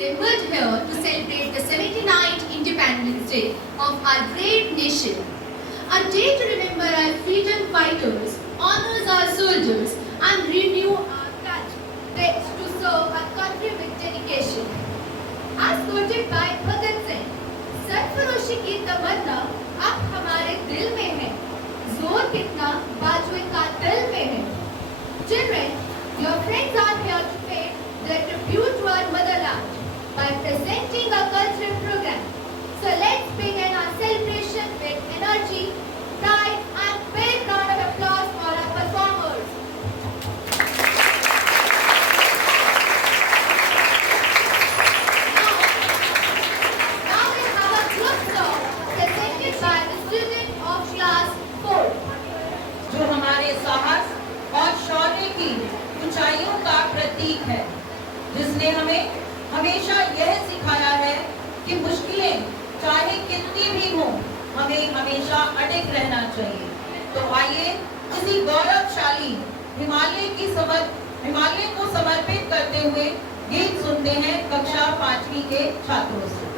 assembled here to celebrate the 79th Independence Day of our great nation. A day to remember our freedom fighters, honors our soldiers, and renew our courage to serve our country with dedication. As quoted by Bhagat Singh, सरफरोशी की तमन्ना अब हमारे दिल में है, जोर कितना बाजुए का दिल में है. Children, your friends are here to pay their tribute to our motherland by presenting a cultural program. So let's begin our celebration with energy, pride, and big round of applause for our performers. Now we have a group song presented by the student of class 4. जो हमारे साहस और शौर्य की ऊंचाइयों का प्रतीक है, जिसने हमें हमेशा यह सिखाया है कि मुश्किलें चाहे कितनी भी हों, हमें हमेशा अडिग रहना चाहिए. तो आइए इसी गौरवशाली हिमालय को समर्पित करते हुए गीत सुनते हैं कक्षा 5वीं के छात्रों से.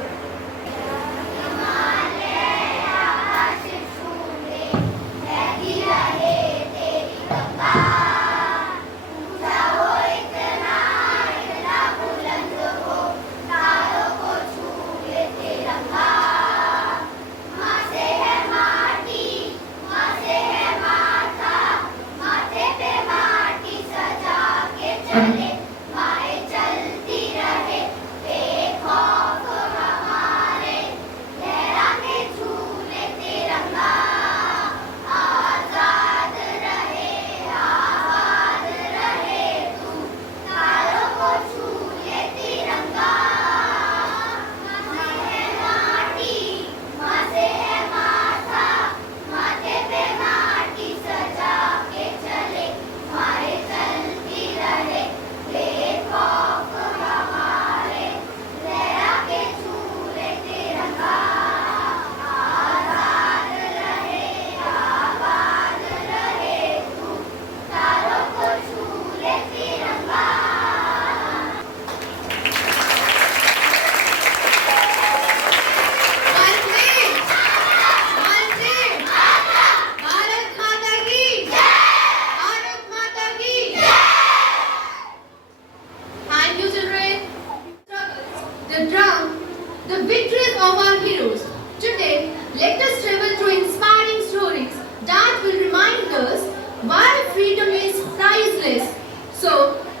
The victories of our heroes. Today, let us travel through inspiring stories that will remind us why freedom is priceless. So,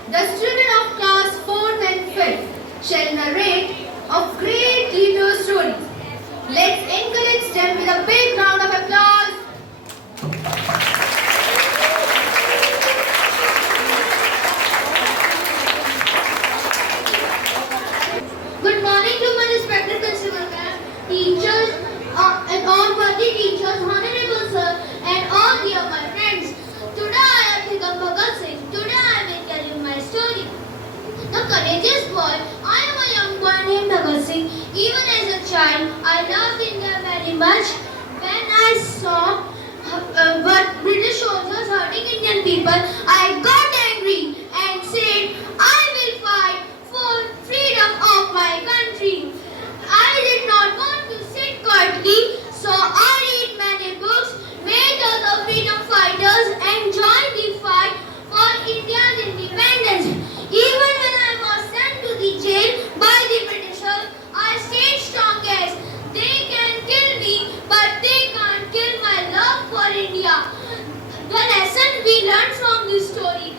the students of class 4th and 5th shall narrate of great leader stories. Let's encourage them with a big round of applause. Good morning to my respected principal ma'am, teachers, and all worthy teachers, honorable sir, and all dear my friends. Today I have become Bhagat Singh. Today I will tell you my story. The courageous boy. I am a young boy named Bhagat Singh. Even as a child, I loved India very much. When I saw British soldiers hurting Indian people, I got angry and said, I will fight for freedom of my country. I did not want to sit quietly, so I read many books, met other freedom fighters, and joined the fight for India's independence. Even when I was sent to the jail by the Britishers, I stayed strong as they can kill me, but they can't kill my love for India. The lesson we learned from this story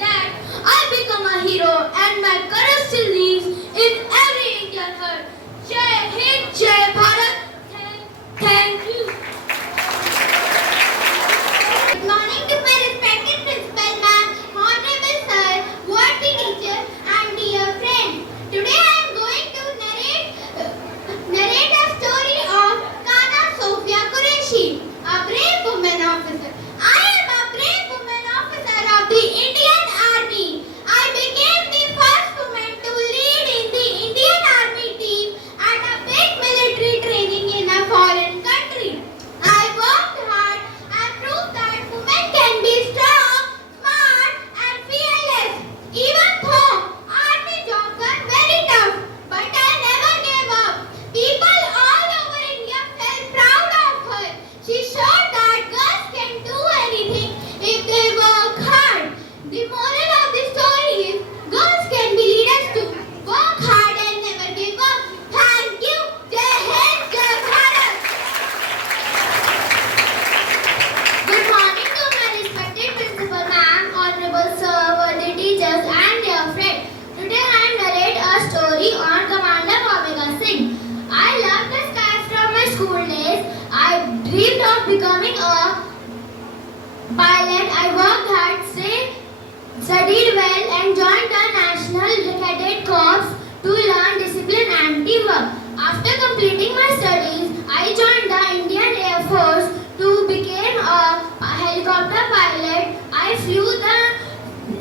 well and joined the National Cadet Corps to learn discipline and teamwork. After completing my studies, I joined the Indian Air Force to become a helicopter pilot. I flew the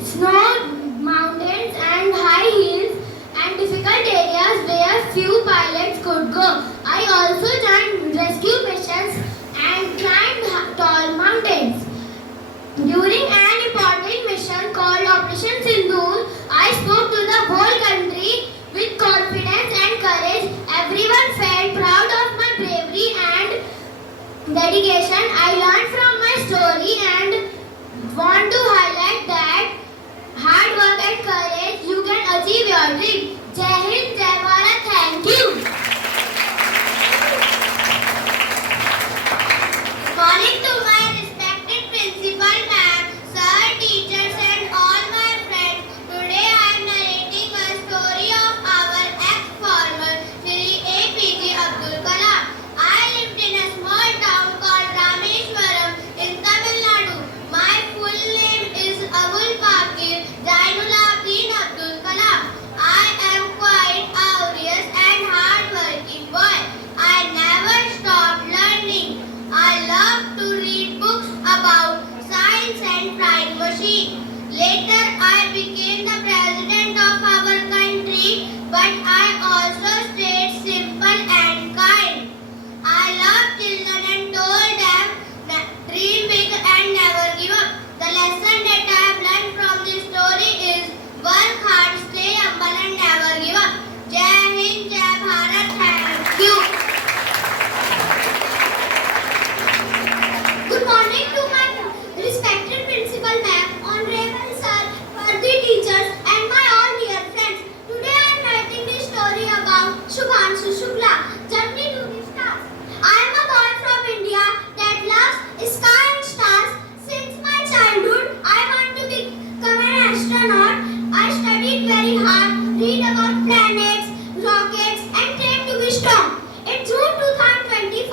snow mountains and high hills and difficult areas where few pilots could go. I also joined rescue missions and climbed tall mountains. During an important mission called Operation Sindoor, I spoke to the whole country with confidence and courage. Everyone felt proud of my bravery and dedication. I learned from my story and want to highlight that hard work and courage you can achieve your dream. Jai Hind, Jai Bharat, thank you. Morning to my respected principal ma'am, sir, teachers and all my friends. Today I am narrating a story of our ex-farmer, Shri APJ Abdul Kalam. I lived in a small town called Rameshwaram in Tamil Nadu. My full name is Abul Pakir Jainulabdin Abdul Kalam. I am quite audacious and hard-working boy. I never stopped learning. I love to read books about science and flying machine. Later, I became the president of our country, but I also stayed simple and kind. I love children and told them that dream big and never give up. The lesson that I have learned from this story is work hard, stay humble and never give up. Jai Hind, Jai Bharat, thank you. Good morning to my respected principal ma'am, honorable sir, worthy teachers and my all dear friends. Today I am writing this story about Shubhanshu Shukla, Journey to the Stars. I am a boy from India that loves sky and stars. Since my childhood, I want to become an astronaut. I studied very hard, read about planets, rockets and trained to be strong. In June 2025,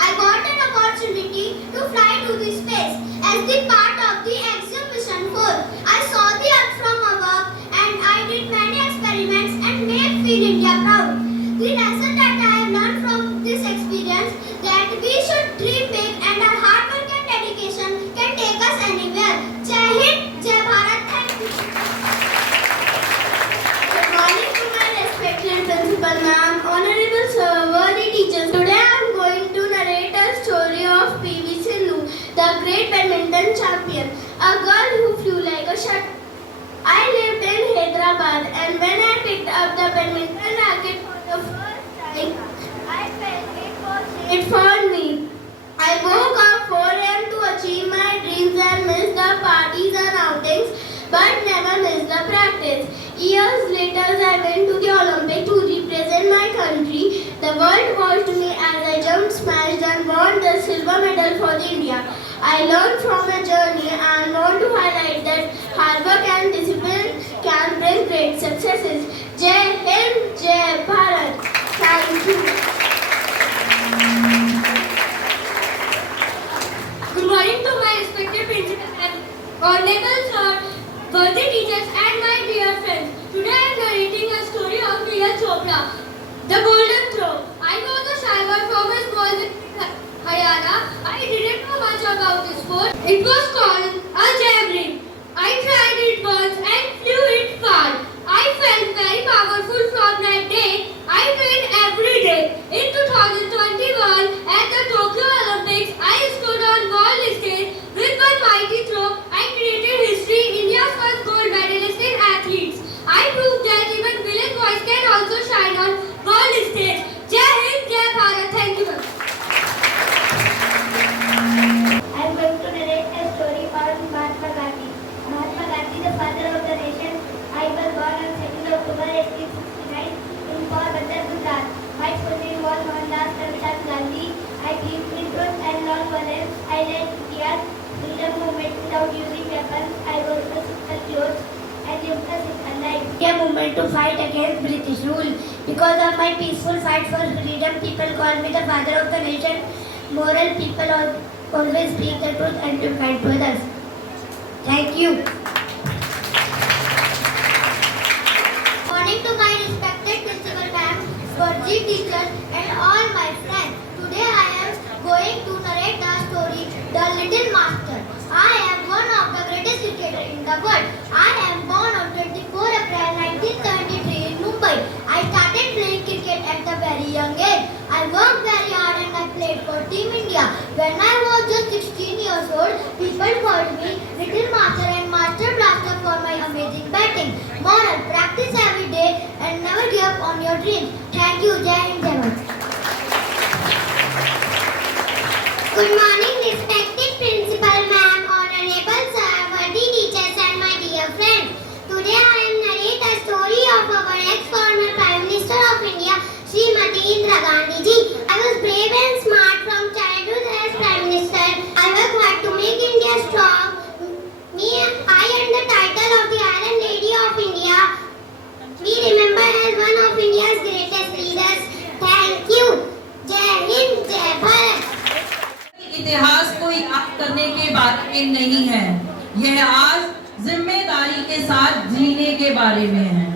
I got an opportunity to fly to the space as the part of the Axiom Mission 4. I saw the Earth from above and I did many experiments and made Feed India proud. The lesson that I have learned from this experience that we should dream big and our hard work and dedication can take us anywhere. Jai Hind, Jai Bharat, thank you. Good morning to my respected principal ma'am, honorable sir, worthy teachers. Today I am going to narrate a story of PV Sindhu, the great badminton champion, a girl who flew like a shuttle. I lived in Hyderabad and when I picked up the badminton racket for the first time, I felt it was made for me. I woke up 4 a.m. to achieve my dreams and missed the parties and outings, but never missed the practice. Years later, I went to the Olympics to represent my country. The world watched me as I jumped, smashed and won the silver medal for the India. I learned from my journey and want to highlight that hard work and discipline can bring great successes. Jai Hind, Jai Bharat. Thank you. Good morning to my respected principal and honorable sir, worthy teachers and my dear friends. Today I am narrating a story of Neeraj Chopra, the golden throw. I was a shy boy from a small village in Haryana. I didn't know much about this sport. It was called a javelin. I tried it once and flew it far. I felt very powerful from that day. I trained every day. In 2021 at the Tokyo Olympics, I stood on world stage with one mighty throw. I created history, India's first gold medalist in athletes. I proved that even village boys can also shine on world stage. Jai Hind, Jai Bharat. Thank you. I am going to narrate a story about Mahatma Gandhi. Mahatma Gandhi, the father of the nation. I was born on 2nd October 1869 in Porbandar, Gujarat. My full name was Mohandas Karamchand Gandhi. I believed in truth and non-violence. I led India's freedom movement without using weapons. I wore simple clothes and lived a simple life. A movement to fight against British rule. Because of my peaceful fight for freedom, people call me the father of the nation. Moral people always speak the truth and be kind to others. Thank you. teachers, and all my friends. Today I am going to narrate the story The Little Master. I am one of the greatest cricketers in the world. I am born on 24 April 1973 in Mumbai. I started playing cricket at a very young age. I worked very hard and I played for Team India. When I was just 16 years old, people called me Little Master and Master Blaster for my amazing batting. Moral: practice every day and never give up on your dreams. Thank you. Jai Hind, Jai Bharat. Good morning, respected Principal Ma'am, Honorable Sir, worthy teachers and my dear friends. Today I am narrate a story of our ex-former Prime Minister of India, Srimati Indira Gandhi ji. I was brave and smart from childhood as Prime Minister. I worked hard to make India strong. I earned the title of the Iron Lady of India. We remember as one of India's greatest leaders. Thank you. Jai Hind, Jai Bharat. इतिहास को याद करने के बारे में नहीं है, यह आज जिम्मेदारी के साथ जीने के बारे में है।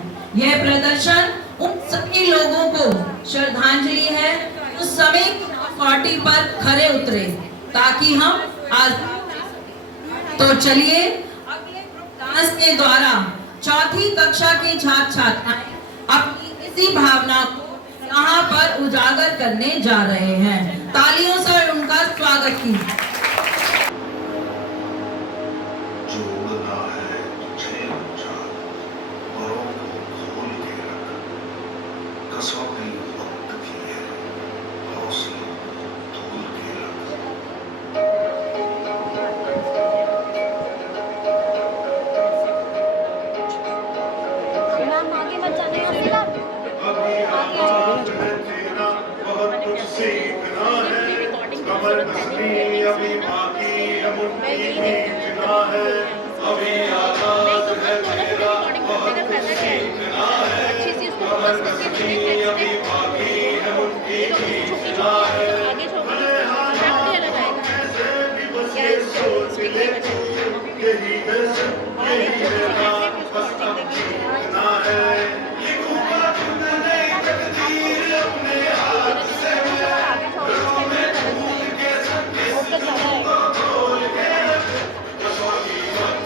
यह प्रदर्शन उन सभी लोगों को श्रद्धांजलि है जो समय की कसौटी पर खरे उतरे ताकि हम आज। तो चलिए अगले ग्रुप डांस के द्वारा चौथी कक्षा के छात्र छात्राएं अपनी इसी भावना को यहाँ पर उजागर करने जा रहे हैं। तालियों से उनका स्वागत कीजिए। जो उड़ना है तुझे ऊंचा, परों को खोल के रख, कसौटी वक्त की है, हौसलों को तोल के रख। अभी आगाज है तेरा, बहुत कुछ सीखना है, कमर कसनी अभी बाकी है, मुट्ठी भींचना है। अभी आगाज है तेरा, बहुत कुछ सीखना है, कमर कसनी अभी बाकी है, मुट्ठी भींचना है। भले हालात कैसे भी बस ये सोच ले, यही है सब, यही है रात, बस अब जीतना है। ये ऊपर चुनने तकदीर अपने हाथ से मैं, घरों में भूल के सबके सपनों को खोल के रख, कसौटी वक्त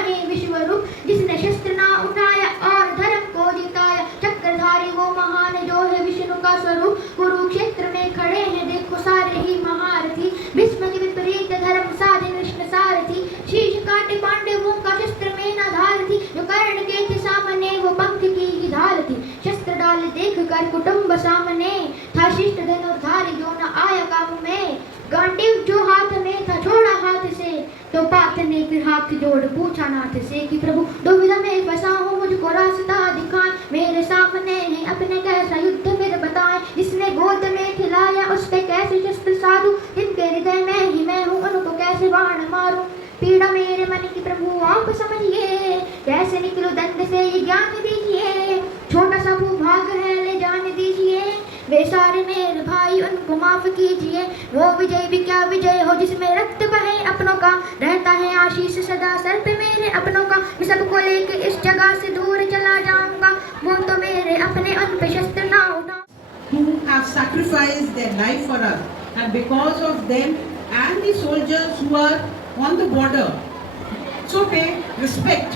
बने विश्व रूप, जिसने शस्त्र ना उठाया और धर्म को जिताया। चक्रधारी वो महान जो है विष्णु का स्वरूप, कुरुक्षेत्र में खड़े हैं देखो सारे ही महारथी। भीष्म के विपरीत धर्म साधे कृष्ण सारथी, शीश काटे पांडवों का शस्त्र में न धार थी। जो कर्ण के थे सामने वो पंख की ही ढाल थी। शस्त्र डाले देख कर कुटुंब सामने, था शिष्ट धनुर्धारी जो न आया काम में। गांडीव जो हाथ में था छोड़ा हाथ से, तो पार्थ ने फिर हाथ जोड़ पूछा नाथ से कि प्रभु दुविधा में फंसा हूँ, मुझको रास्ता दिखाएं। मेरे सामने है अपने कैसा युद्ध फिर बताएं। जिसने गोद में खिलाया उस पे कैसे शस्त्र साधु, जिनके हृदय में ही मैं हूँ उनको कैसे बाण मारूं। पीड़ा मेरे मन की प्रभु आप समझिए, कैसे निकलो दंड से ये ज्ञान दीजिए। छोटा सा भूभाग है ले जाने दीजिए, वे सारे मेरे भाई उनको माफ कीजिए। वो विजय भी क्या विजय हो जिसमें रक्त बहे अपनों का, रहता है आशीष सदा सर पे मेरे अपनों का। मैं सबको लेके इस जगह से दूर चला जाऊंगा, वो तो मेरे अपने उन पे शस्त्र ना उठा। Who have sacrificed their life for us, and because of them and the soldiers who are on the border, so pay respect.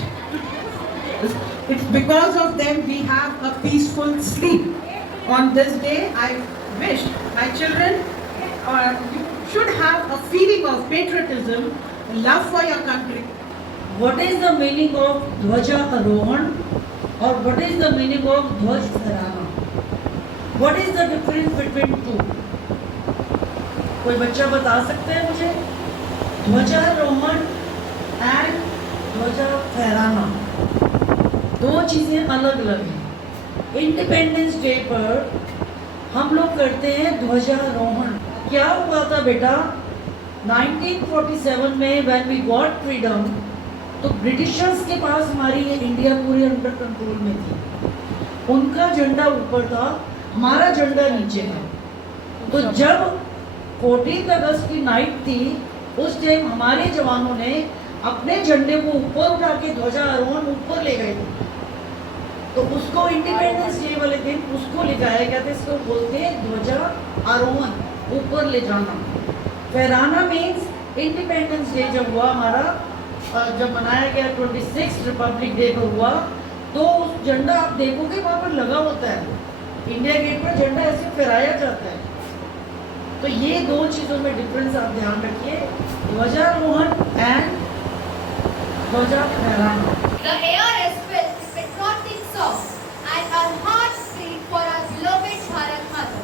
It's because of them we have a peaceful sleep. On this day, I wish my children should have a feeling of patriotism, love for your country. What is the meaning of Dhwaja Arohan or what is the meaning of Dhwaj Phairana? What is the difference between two? कोई बच्चा बता सकते हैं मुझे? ध्वजारोहण and ध्वजा फहराना दो चीजें अलग अलग हैं। इंडिपेंडेंस डे पर हम लोग करते हैं ध्वजारोहण। क्या हुआ था बेटा 1947 में व्हेन वी गॉट फ्रीडम, तो ब्रिटिशर्स के पास हमारी ये इंडिया पूरी अंडर कंट्रोल में थी। उनका झंडा ऊपर था, हमारा झंडा नीचे था। तो जब 14 अगस्त की नाइट थी, उस टाइम हमारे जवानों ने अपने झंडे को ऊपर उठा के ध्वजारोहण ऊपर ले गए थे। तो उसको इंडिपेंडेंस डे वाले दिन उसको लिखाया गया था, इसको बोलते हैं ध्वजा आरोहण, ऊपर ले जाना। फहराना मीन्स इंडिपेंडेंस डे जब हुआ हमारा, जब मनाया गया 26 रिपब्लिक डे को हुआ, तो उस झंडा आप देखोगे वहाँ पर लगा होता है, इंडिया गेट पर झंडा ऐसे फहराया जाता है। तो ये दो चीज़ों में डिफरेंस आप ध्यान रखिए, ध्वजारोहण एंड ध्वजा फहराना। The air is filled with patriotic songs and our hearts beat for our beloved Bharat Mata.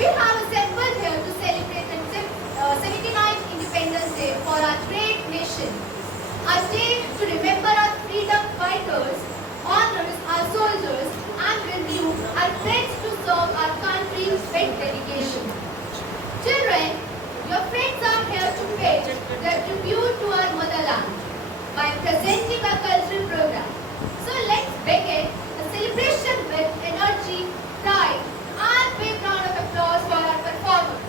We have assembled here to celebrate the 79th Independence Day for our great nation. A day to remember our freedom fighters, honors our soldiers, and renew our pledge to serve our country with dedication. Children, your friends are here to pay their tribute to our motherland by presenting a cultural program. So let's begin the celebration with energy, pride, and big round of applause for our performers.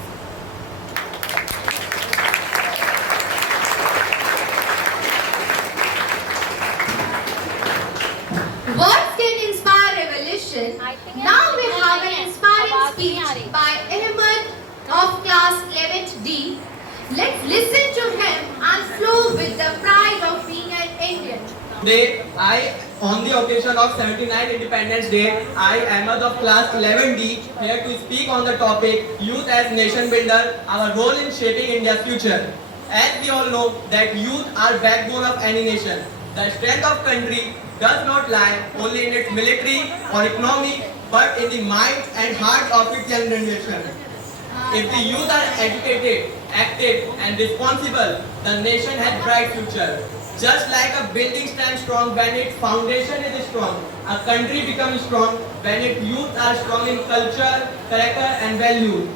Words can inspire revolution. Now we have an inspiring speech by Ahmed of class 11th D. Let's listen to him and flow with the pride of being an Indian. Today, on the occasion of 79th Independence Day, I, Ahmed of class 11D, here to speak on the topic Youth as Nation Builder, our role in shaping India's future. As we all know that youth are backbone of any nation. The strength of country does not lie only in its military or economy, but in the mind and heart of its young generation. If the youth are educated, active and responsible, the nation has bright future. Just like a building stands strong when its foundation is strong, a country becomes strong when its youth are strong in culture, character and values.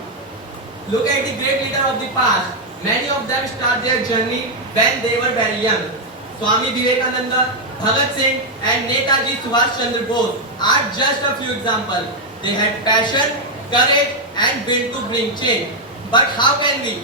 Look at the great leaders of the past. Many of them start their journey when they were very young. Swami Vivekananda, Bhagat Singh and Netaji Subhash Chandra Bose are just a few examples. They had passion, courage and will to bring change. But how can we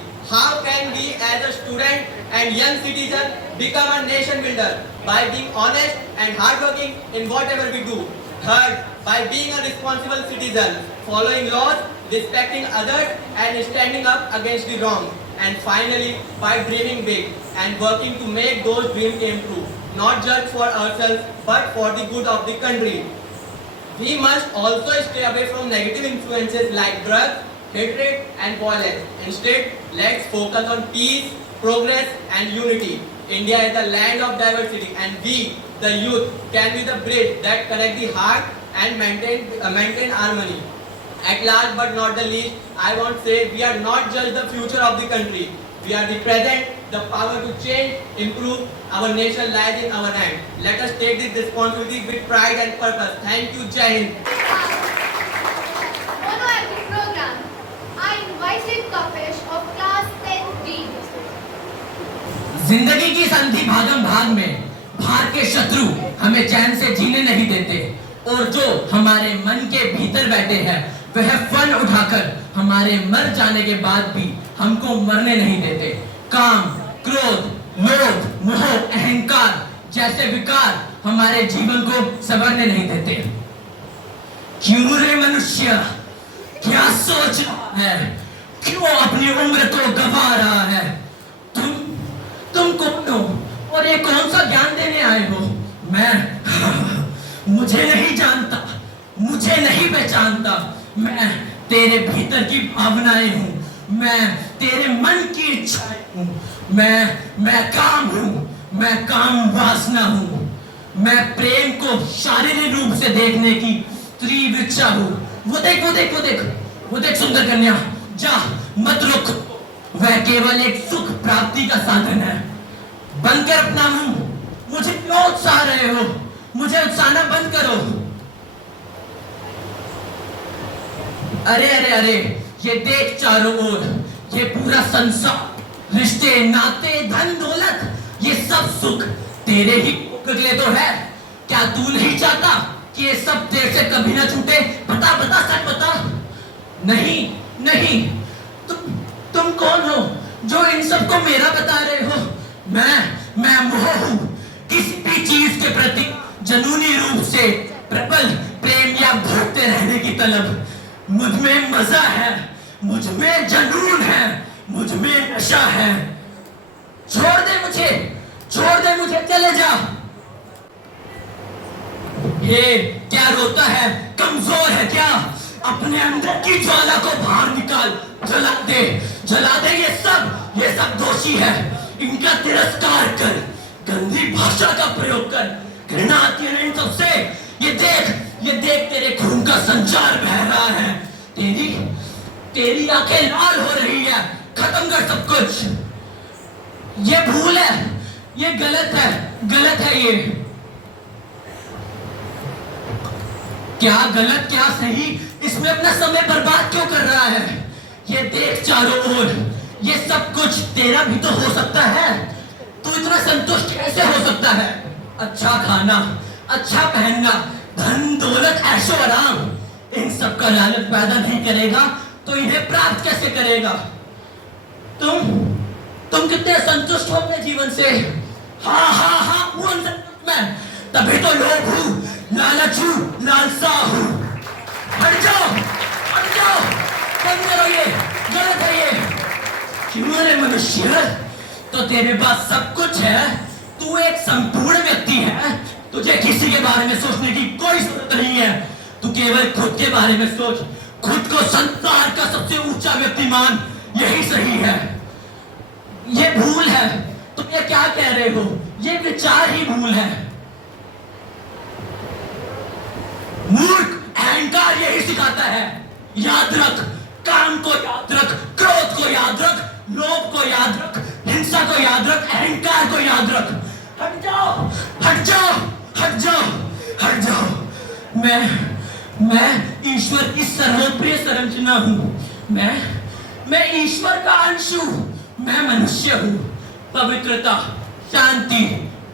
as a student and young citizen become a nation builder? By being honest and hardworking in whatever we do. Third, by being a responsible citizen, following laws, respecting others and standing up against the wrong. and finally by dreaming big and working to make those dreams come true, not just for ourselves but for the good of the country. We must also stay away from negative influences like drugs, hatred and violence. Instead, let's focus on peace, progress and unity. India is the land of diversity and we, the youth, can be the bridge that connect the heart and maintain harmony. At last but not the least, I want to say we are not just the future of the country. We are the present, the power to change, improve. Our nation lies in our hand. Let us take this responsibility with pride and purpose. Thank you, Jai Hind. Monoactive program. I invited Kapesh of class 10D. जिंदगी की संधि भागम भाग में भाग के शत्रु हमें चैन से जीने नहीं देते और जो हमारे मन के भीतर बैठे हैं वह फन उठाकर हमारे मर जाने के बाद भी हमको मरने नहीं देते। काम, क्रोध, लोभ, मोह, अहंकार जैसे विकार हमारे जीवन को संवरने नहीं देते। क्यों रे मनुष्य, क्या सोच रहा है? क्यों अपनी उम्र को गवा रहा है? तुम कौन हो और ये कौन सा ज्ञान देने आए हो? मैं मुझे नहीं जानता, मुझे नहीं पहचानता। मैं तेरे भीतर की भावनाएं हूँ, मैं तेरे मन की इच्छाएं हूँ, मैं काम हूँ, मैं काम वासना हूँ, मैं प्रेम को शारीरिक रूप से देखने की तीव्र इच्छा हूँ। वो देख सुंदर कन्या, जा मत रुक, वह केवल एक सुख प्राप्ति का साधन है। बंद कर अपना मुंह, मुझे क्यों उकसा रहे हो? मुझे उकसाना बंद करो। अरे ये देख चारों ओर, ये पूरा संसार, रिश्ते, नाते, धन, दौलत, ये सब सुख तेरे ही के लिए तो है। क्या तू नहीं चाहता कि ये सब तेरे से कभी ना छूटे? बता सच बता। नहीं, तुम कौन हो जो इन सबको मेरा बता रहे हो? मैं मोह हूँ, किसी भी चीज के प्रति जनूनी रूप से प्रबल प्रेम या भोगते रहने की तलब। मुझ में मजा है, मुझ में जनून है, मुझ में नशा है। छोड़ दे मुझे, चले जा। ये क्या रोता है? कमजोर है क्या? अपने अंदर की ज्वाला को बाहर निकाल, जला दे। ये सब दोषी है, इनका तिरस्कार कर, गंदी भाषा का प्रयोग कर, घृणा आती है इन सबसे। ये देख तेरे खून का संचार बह रहा है, तेरी आंखें लाल हो रही है। खत्म कर सब कुछ। ये भूल है, ये गलत है ये। क्या गलत क्या सही, इसमें अपना समय बर्बाद क्यों कर रहा है? ये देख चारों ओर, ये सब कुछ तेरा भी तो हो सकता है। तू इतना संतुष्ट कैसे हो सकता है? अच्छा खाना, अच्छा पहनना, धन दौलत, ऐशो आराम, इन सब का लालच पैदा नहीं करेगा तो इन्हें प्राप्त कैसे करेगा? तुम कितने संतुष्ट हो अपने जीवन से? हाँ, मैं तभी तो लोभ हूँ, लालच हूँ, लालसा हूँ। हट जाओ, बंद करो, ये गलत है ये। क्यों रे मनुष्य, तो तेरे पास सब कुछ है, तू एक संपूर्ण व्यक्ति है, तुझे किसी के बारे में सोचने की कोई जरूरत नहीं है। तू केवल खुद के बारे में सोच, खुद को संसार का सबसे ऊंचा व्यक्ति मान, यही सही है। ये भूल है, तुम ये क्या कह रहे हो? ये विचार ही भूल है। मूर्ख, अहंकार यही सिखाता है। याद रख, काम को याद रख, क्रोध को याद रख, लोभ को याद रख, हिंसा को याद रख, अहंकार को याद रख। हट जाओ। मैं ईश्वर की सर्वोप्रिय संरचना हूँ। मैं ईश्वर का अंश हूँ। मैं मनुष्य हूँ। पवित्रता, शांति,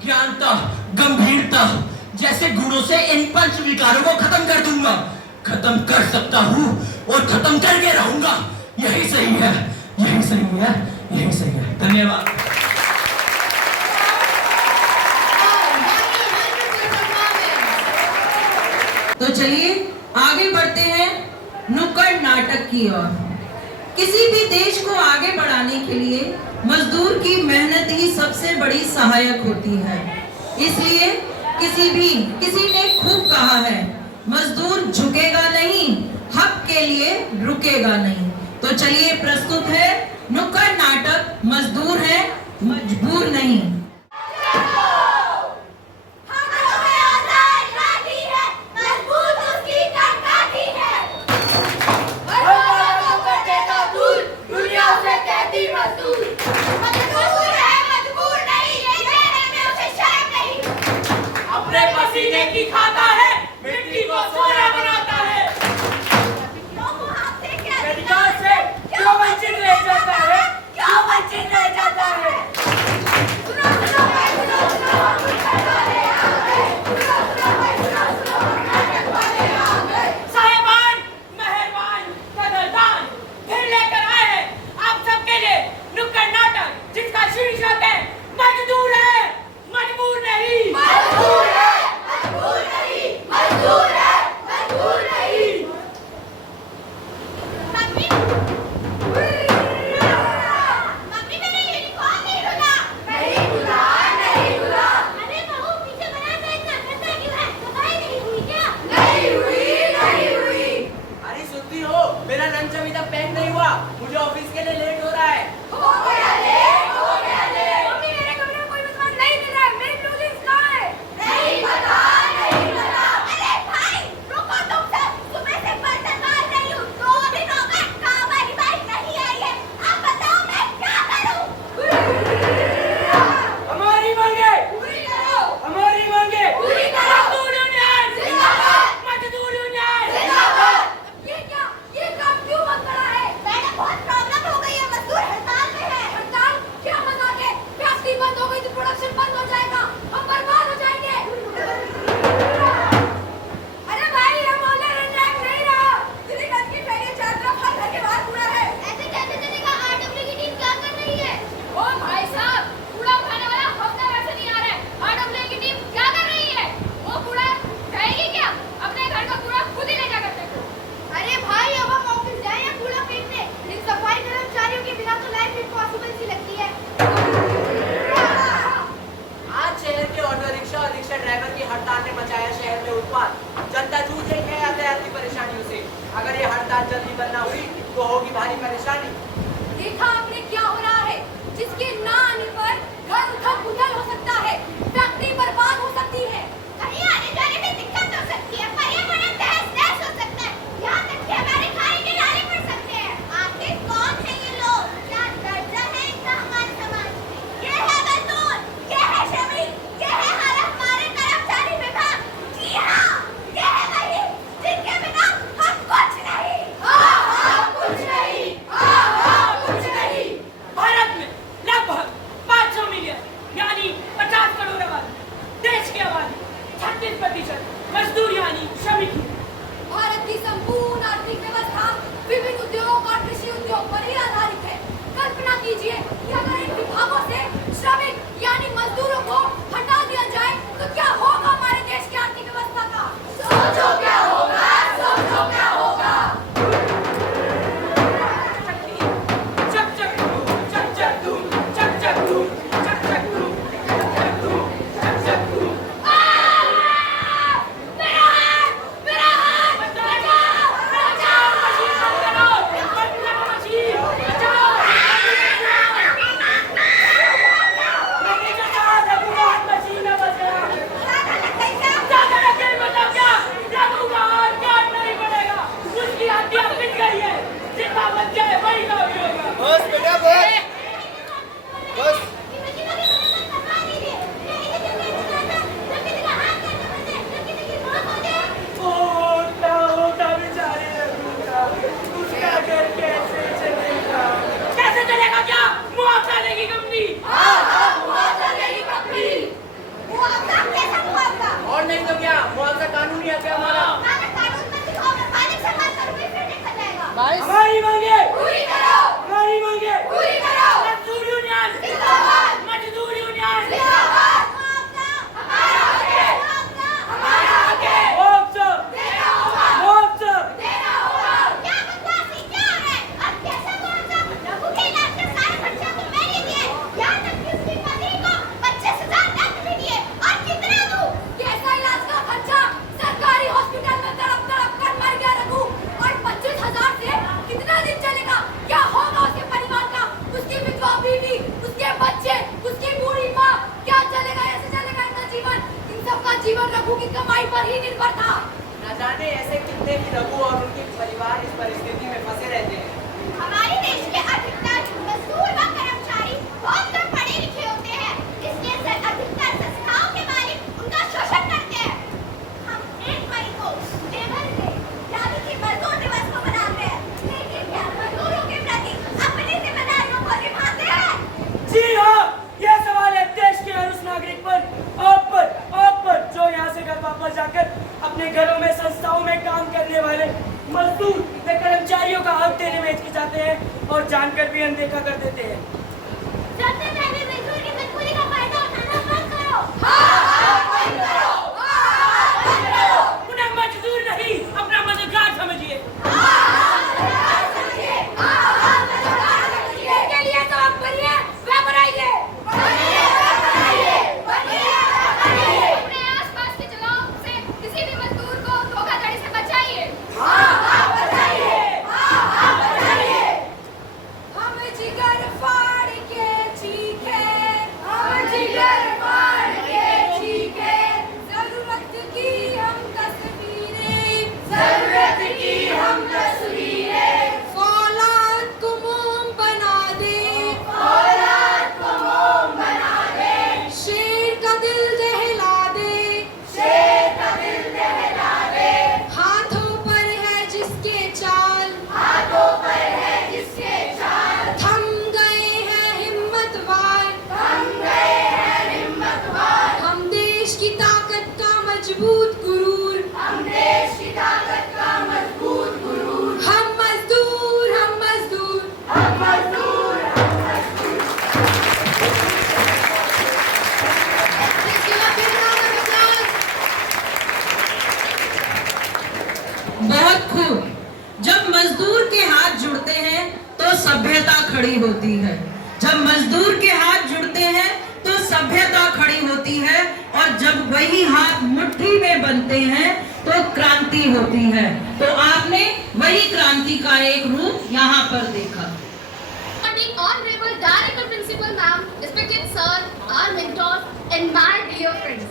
ज्ञानता, गंभीरता जैसे गुणों से इन पंच विकारों को खत्म कर दूंगा। खत्म कर सकता हूँ और खत्म करके रहूंगा। यही सही है। धन्यवाद। तो चलिए आगे बढ़ते हैं नुक्कड़ नाटक की ओर। किसी भी देश को आगे बढ़ाने के लिए मजदूर की मेहनत ही सबसे बड़ी सहायक होती है। इसलिए किसी ने खूब कहा है, मजदूर झुकेगा नहीं, हक के लिए रुकेगा नहीं। तो चलिए प्रस्तुत है नुक्कड़ नाटक मजदूर है मजबूर नहीं। अपने पसीने की खाता है, मिट्टी को सोना बनाता है। अधिकार से क्यों वंचित रह जाता है, क्यों वंचित रह जाता है। कमाई पर ही निर्भर था। न जाने ऐसे कितने प्रभु और उनके परिवार इस परिस्थिति में फंसे रहते हैं। हमारे देश के अधिकतर मजदूर व कर्मचारी बहुत कम पढ़े लिखे होते हैं, इसलिए अधिकतर संस्थाओं के मालिक उनका शोषण करते हैं। हम 1 मई को टेबल डे यानी कि मजदूर दिवस को मनाते हैं, लेकिन क्या मजदूरों के प्रति अपनी जिम्मेदारियों को निभाते हैं? जी हाँ, यह सवाल है देश के हर उस नागरिक पर, आप पर जो यहाँ से घर वापस जाकर अपने घरों में संस्थाओं में काम करने वाले मजदूर व कर्मचारियों का हक देने में हिचकिचाते हैं और जानकर भी अनदेखा कर देते हैं। सबसे पहले मजदूर की मजबूरी का फायदा उठाना बंद करो। उन्हें मजदूर नहीं, अपना मददगार समझिए। इसके लिए तो आप बनिए व बनाइए। अपने आसपास के जगहों से किसी भी मजदूर को धोखाधड़ी से बचाइए। हम जिगर फाड़ के चीखे, हम जिगर फाड़ के चीखे, जरूरत की हम तस्वीरें, जरूरत की हम तस्वीरें, फौलाद को मोम बना दे, फौलाद को मोम बना दे, शेर का दिल दहला दे, शेर का दिल दहला दे, हाथों पर है जिसके चाल, हाथों पर है जिसके चाल, थम गए हैं हिम्मतवार, थम गए हैं हिम्मतवार, हम देश की ताकत का मजबूत गुरूर, हम देश की ताकत का मजबूत गुरूर, हम मजदूर, हम मजदूर, हम मजदूर, हम मजदूर। Let's give a big round of applause. बहुत खूब। जब मजदूर के हाथ जुड़ते हैं तो सभ्यता खड़ी होती है। जब मजदूर के हाथ जुड़ते हैं तो सभ्यता खड़ी होती है, और जब वही हाथ मुट्ठी में बनते हैं तो क्रांति होती है। तो आपने वही क्रांति का एक रूप यहाँ पर देखा। Honorable Director Principal Ma'am, respected Sir, our mentor, and my dear friends.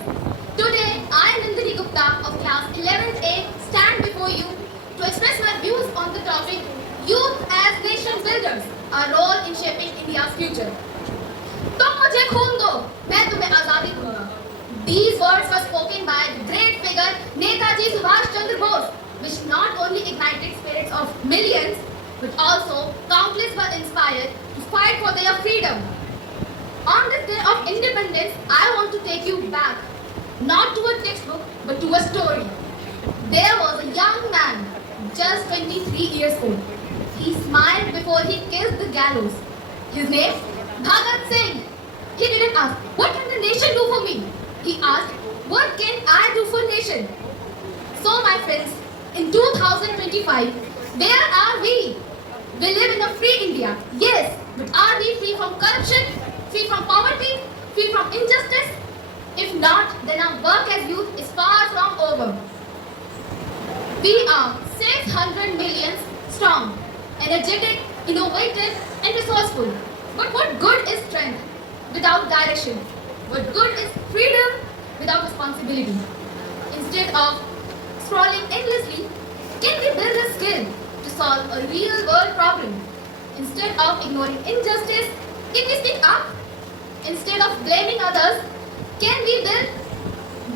Today, I, Nandini Gupta of class 11th A, stand before you to express my views on the topic Youth as Nation Builders, our role in shaping India's future. तुम मुझे खून दो, मैं तुम्हें आजादी दूंगा. These words were spoken by the great figure Netaji Subhash Chandra Bose, which not only ignited spirits of millions, but also countless were inspired to fight for their freedom. On this day of independence, I want to take you back, not to a textbook, but to a story. There was a young man, just 23 years old. He smiled before he kissed the gallows. His name? Bhagat Singh. He didn't ask, what can the nation do for me? He asked, what can I do for nation? So my friends, in 2025, where are we? We live in a free India, yes, but are we free from corruption, free from poverty, free from injustice? If not, then our work as youth is far from over. We are 600 million strong, energetic, innovative, and resourceful. But what good is strength without direction? What good is freedom without responsibility? Instead of scrolling endlessly, can we build a skill to solve a real world problem? Instead of ignoring injustice, can we speak up? Instead of blaming others, can we build?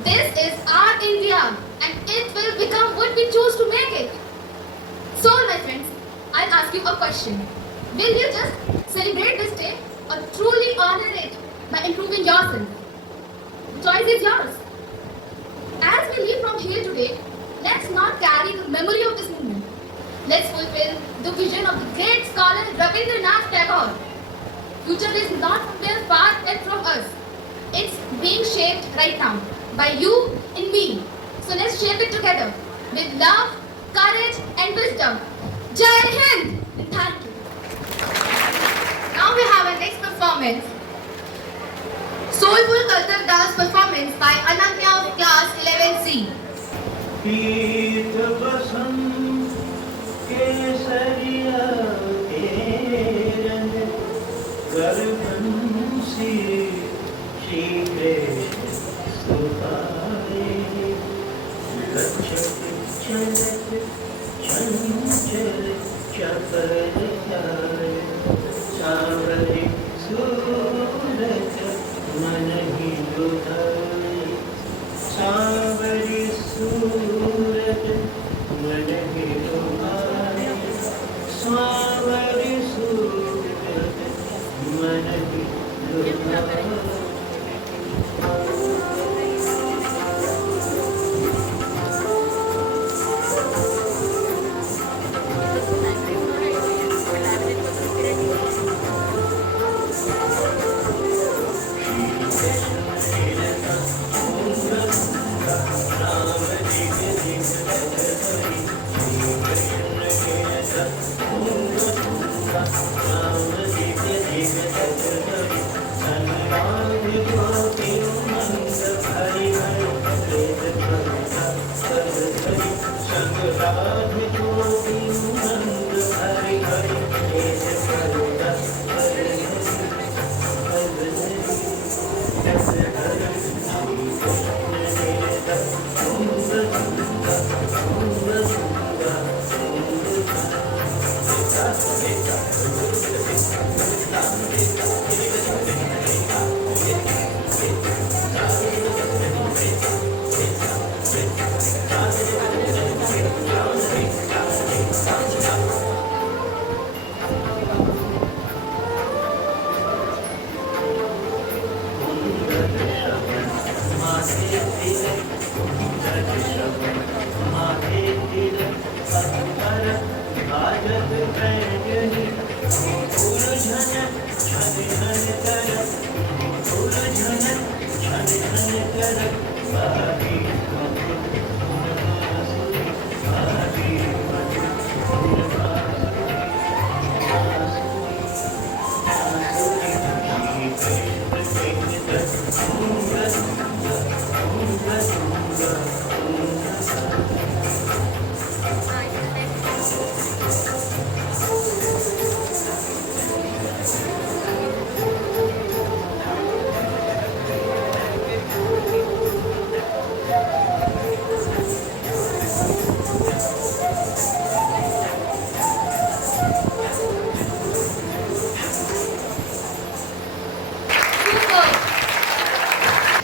This is our India, and it will become what we choose to make it. So, my friends, I'll ask you a question. Will you just celebrate this day or truly honor it by improving yourself? The choice is yours. As we leave from here today, let's not carry the memory of this movement. Let's fulfill the vision of the great scholar Rabindranath Tagore. Future is not somewhere far yet from us. It's being shaped right now by you and me. So let's shape it together with love, courage, and wisdom. Jai Hind! And thank you. Now we have our next performance. Soulful Kaltar dance performance by Ananya of class 11C. पीत बसंत केसरिया के रंग गर्भंसी शीघ्र सुतारे चलत चंचल चपल चाल सावरे सूरत मन ही लुभाए सावरी सूरत मन ही लुभाए सावरी सूरत मन ही लुभाए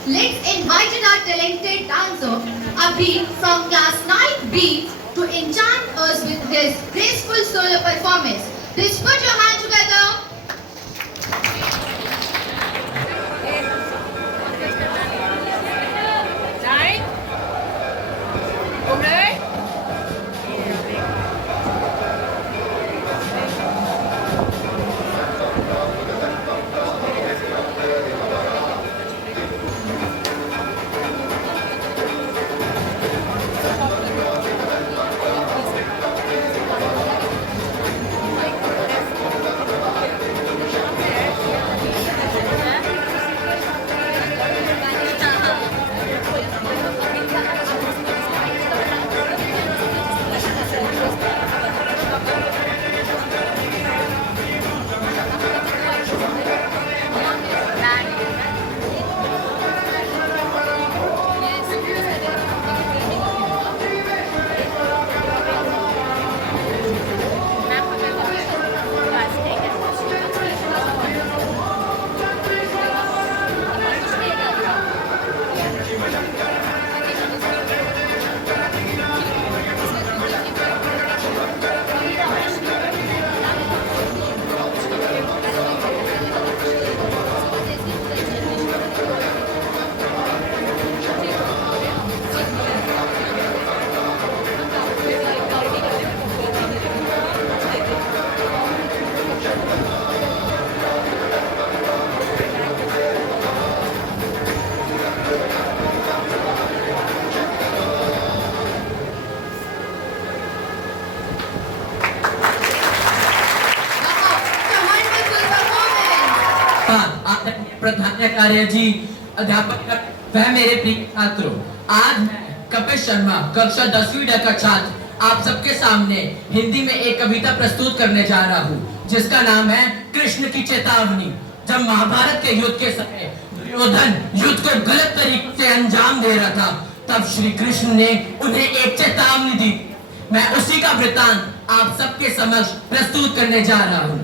Let's invite our talented dancer Abhi from class 9B to enchant us with his graceful solo performance. Please put your hands together. प्रधानाचार्य जी, अध्यापक वह मेरे प्रिय छात्रों, आज मैं कपिल शर्मा कक्षा 10वीं का छात्र आप सबके सामने हिंदी में एक कविता प्रस्तुत करने जा रहा हूँ, जिसका नाम है कृष्ण की चेतावनी। जब महाभारत के युद्ध के समय दुर्योधन युद्ध को गलत तरीके से अंजाम दे रहा था, तब श्री कृष्ण ने उन्हें एक चेतावनी दी। मैं उसी का वृतांत आप सबके समक्ष प्रस्तुत करने जा रहा हूं।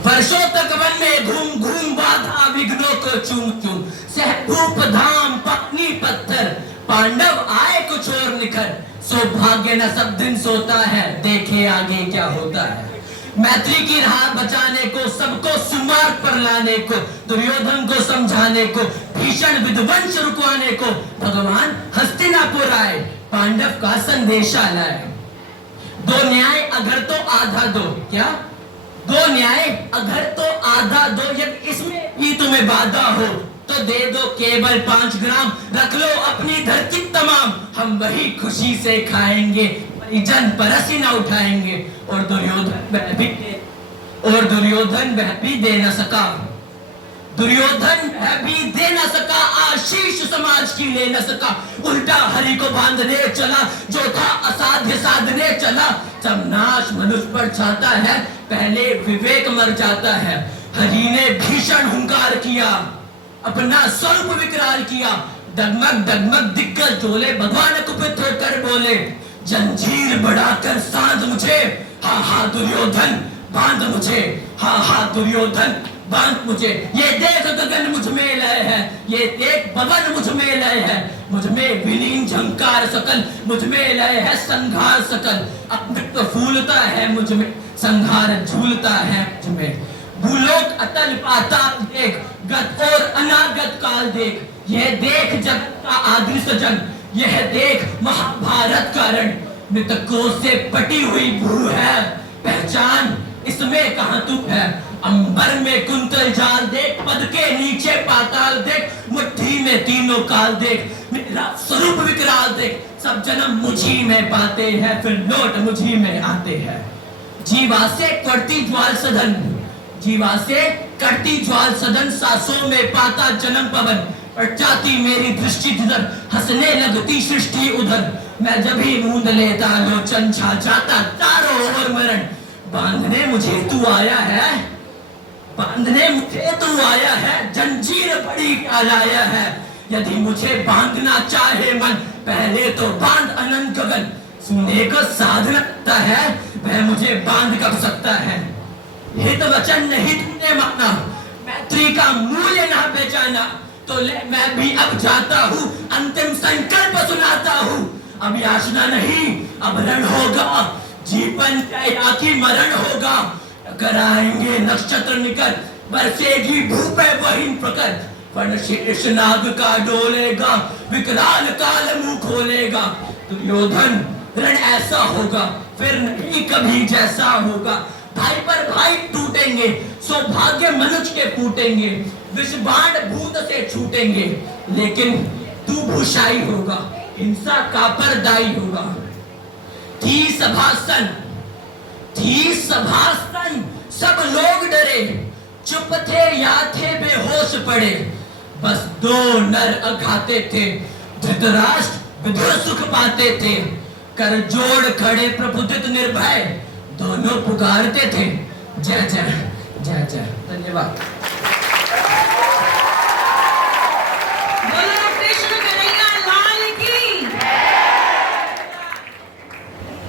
वर्षों तक वन में घूम घूम बाधा विघ्नों को चूम चूम, सहभूप धाम पत्नी पत्थर, पांडव आए कुछ और निखर, सौभाग्य न सब दिन सोता है, देखे आगे क्या होता है। मैत्री की राह बचाने को, सबको सुमार्ग पर लाने को, दुर्योधन को समझाने को, भीषण विध्वंस रुकवाने को भगवान हस्तिनापुर आए, पांडव का संदेशा लाए। दो न्याय अगर तो आधा दो, क्या दो न्याय अगर तो आधा दो, यदि इसमें भी तुम्हें बाधा हो तो दे दो केवल 5 ग्राम, रख लो अपनी धरती तमाम, हम वही खुशी से खाएंगे, परिजन परसी न उठाएंगे। और दुर्योधन वह भी दे न सका, दुर्योधन वह भी दे न सका, आशीष समाज की ले न सका, उल्टा हरि को बांधने चला, जो था असाध्य साधने चला। जब नाश मनुष्य पर छाता है, पहले विवेक मर जाता है। हरि ने भीषण हुंकार किया, अपना स्वरूप विकराल किया, डगमग डगमग दिग्गज डोले, भगवान कुपित होकर बोले, जंजीर बढ़ाकर साध मुझे, हा हा दुर्योधन बांध मुझे, हा हा दुर्योधन बांध मुझे। ये देख गगन मुझ में लय है, ये देख पवन मुझ में लय है, मुझ में विलीन झंकार सकल, मुझ में लय है संघार सकल। अमृत फूलता है मुझ में, संघार झूलता है मुझ में। भूलोक अतल पाताल देख, गत और अनागत काल देख, यह देख जगत का आदि सजन, यह देख महाभारत का रण, मृतकों से पटी हुई भू है, पहचान इसमें कहां तू है। अंबर में कुंतल जाल देख, पद के नीचे पाताल देख, मुट्ठी में तीनों काल देख, मेरा स्वरूप विकराल देख, सब जन्म मुझी में पाते हैं, फिर लौट मुझी में आते हैं। जीवा से करती ज्वाल सदन, जीवा से करती ज्वाल सदन, सांसों में पाता जन्म पवन, और जाती मेरी दृष्टि जिधर, हंसने लगती सृष्टि उधर। मैं जब ही मूंद लेता लोचन, छा जाता चारों ओर मरण। बांधने मुझे तू आया है, बांधने मुझे तू आया है, जंजीर बड़ी क्या लाया है। यदि मुझे बांधना चाहे मन, पहले तो बांध अनंत गगन। सुनने को साधना करता है, वह मुझे बांध कब सकता है। हित वचन नहीं तूने माना, मैत्री का मूल्य ना पहचाना, तो ले मैं भी अब जाता हूँ, अंतिम संकल्प सुनाता हूँ। अब याचना नहीं, अब रण होगा, जीवन या की मरण होगा। कराएंगे नक्षत्र निकट, बरसेगी भूपे वहीन प्रकट, पण शेष नाग का डोलेगा, विकराल काल मुंह खोलेगा। दुर्योधन रण ऐसा होगा, फिर नहीं कभी जैसा होगा। भाई पर भाई टूटेंगे, सौभाग्य मनुष्य के फूटेंगे, विषबाण भूत से छूटेंगे, लेकिन तू भूषाई होगा, हिंसा का परदाई होगा। थी सभासन, थी सभासन, सब लोग डरे, चुप थे या थे बेहोश पड़े। बस 2 नर अघाते थे, धृतराष्ट्र विदुर सुख पाते थे। कर जोड़ खड़े प्रबुद्धित निर्भय, दोनों पुकारते थे जय जय जय जय। धन्यवाद।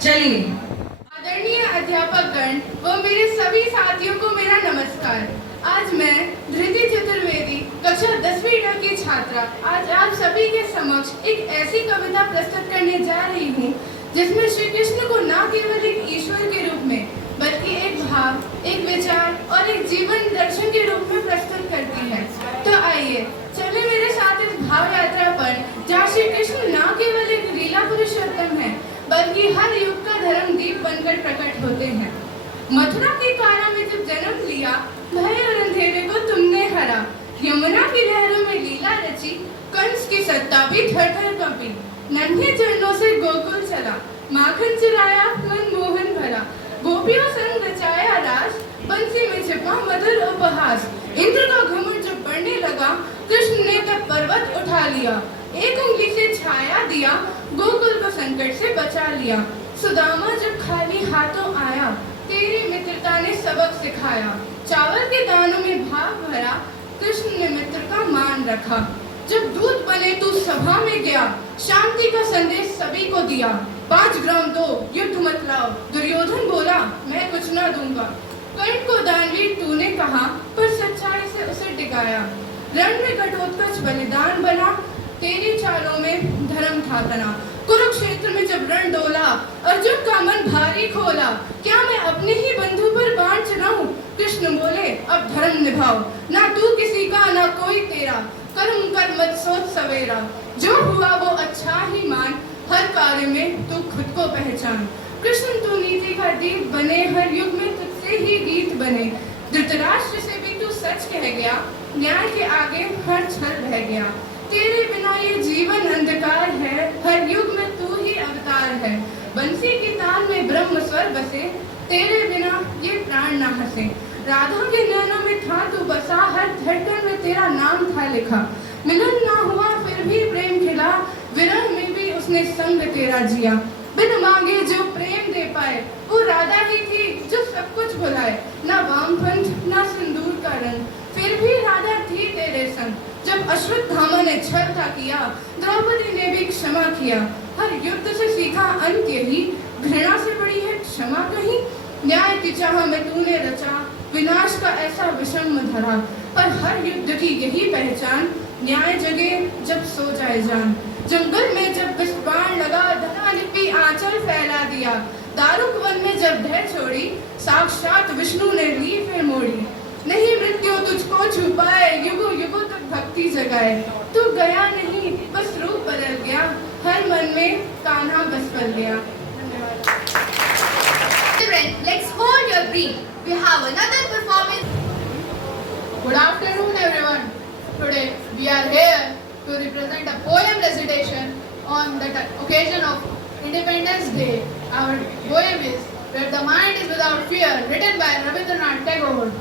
चलिए। आदरणीय अध्यापक गण व मेरे सभी साथियों को मेरा नमस्कार। आज मैं धृति चतुर्वेदी कक्षा 10वीं की छात्रा आज आप सभी के समक्ष एक ऐसी कविता प्रस्तुत करने जा रही हूँ जिसमें श्री कृष्ण को न केवल एक ईश्वर के रूप में बल्कि एक भाव, एक विचार और एक जीवन दर्शन के रूप में प्रस्तुत करती है। तो आइए चले मेरे साथ इस भाव यात्रा पर, जहाँ श्री कृष्ण न केवल एक लीला पुरुषोत्तम है बल्कि हर युग का धर्म दीप बनकर प्रकट होते हैं। मथुरा की कारा में जब जन्म लिया, भय और अंधेरे को तुमने हरा। यमुना की लहरों में लीला रची, कंस की सत्ता भी थर थर कांपी। नन्हे चरणों से गोकुल चला, माखन चुराया मन मोहन भरा। गोपियों संग रचाया रास, बंसी में छिपा मधुर उपहास। इंद्र का घमंड जब बढ़ने लगा, कृष्ण ने तब पर्वत उठा लिया। एक उंगली से छाया दिया, गोकुल को संकट से बचा लिया। सुदामा जब खाली हाथों आया, तेरी मित्रता ने सबक सिखाया। चावल के दानों में भाव भरा, कृष्ण ने मित्र का मान रखा। जब दूत बने तू सभा में गया, शांति का संदेश सभी को दिया। 5 ग्राम दो, युद्ध मत लाओ। दुर्योधन बोला, मैं कुछ ना दूंगा। कर्ण को दानवीर तूने कहा, पर सच्चाई से उसे टिकाया। रण में घटोत्कच बलिदान बना, तेरी चालों में धर्म था तना। कुरुक्षेत्र में जब रण डोला, अर्जुन का मन भारी खोला। क्या मैं अपने ही बंधु पर बाण चलाऊं? कृष्ण बोले, अब धर्म निभाओ। ना तू किसी का ना कोई तेरा, कर्म कर मत सोच सवेरा। जो हुआ वो अच्छा ही मान, हर कार्य में तू खुद को पहचान। कृष्ण तू नीति का दीप बने, हर युग में तुझसे ही गीत बने। धृतराष्ट्र से भी तू सच कह गया, न्याय के आगे हर छल रह गया। तेरे बिना ये जीवन अंधकार है, हर युग में तू ही अवतार है। बंसी की ताल में ब्रह्म स्वर बसे, तेरे बिना ये प्राण ना हंसे। राधा के नैनों में था तू बसा, हर धड़कन में तेरा नाम था लिखा। मिलन ना हुआ फिर भी प्रेम खिला, विरह में भी उसने संग तेरा जिया। बिन मांगे जो प्रेम दे पाए, वो राधा ही थी जो सब कुछ भुलाए। ना वामपंथ ना सिंदूर का रंग, फिर भी राधा थी तेरे संग। जब अश्वत्थामा ने छल था किया, द्रौपदी ने भी क्षमा किया। हर युद्ध से सीखा अंत यही, घृणा से बड़ी है क्षमा कहीं। न्याय की चाह में तूने रचा, विनाश का ऐसा विषम धरा। पर हर युद्ध की यही पहचान, न्याय जगे जब सो जाए जान। जंगल में जब विस्फान लगा, धरा लिपि आंचल फैला दिया। दारुक वन में जब ढह छोड़ी, साक्षात विष्णु ने ली फिर मोड़ी। नहीं मृत्यु तुझको छुपाए, युगों युगों तक भक्ति जगाए। तू गया नहीं बस रूप बदल गया, हर मन में कान्हा बस पल गया। Children, let's hold your breath. We have another performance. Good afternoon, everyone. Today we are here to represent a poem recitation on the occasion of Independence Day. Our poem is "Where the Mind is Without Fear," written by Rabindranath Tagore.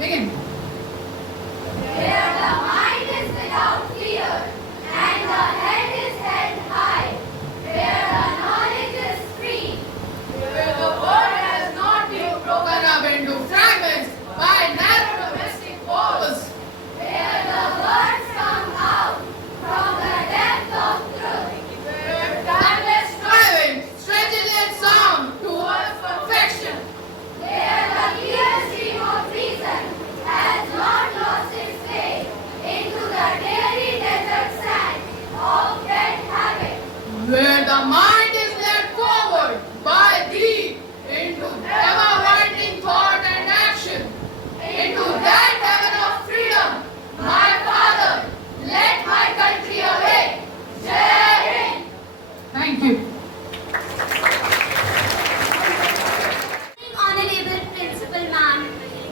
Begin. Where the mind is without fear and the head is held high, where the knowledge is free, Where the world has not been broken up into fragments by narrow domestic walls. where the words come out from the depth of truth, Where timeless striving stretches its arm towards perfection. where the clear stream of reason has not lost its way into the daily desert sand of dead habit, Where the mind is led forward by thee into ever-widening thought and action, into that heaven of freedom. My Father, let my country awake. Jai Hind. Thank you. Honorable Principal Ma'am,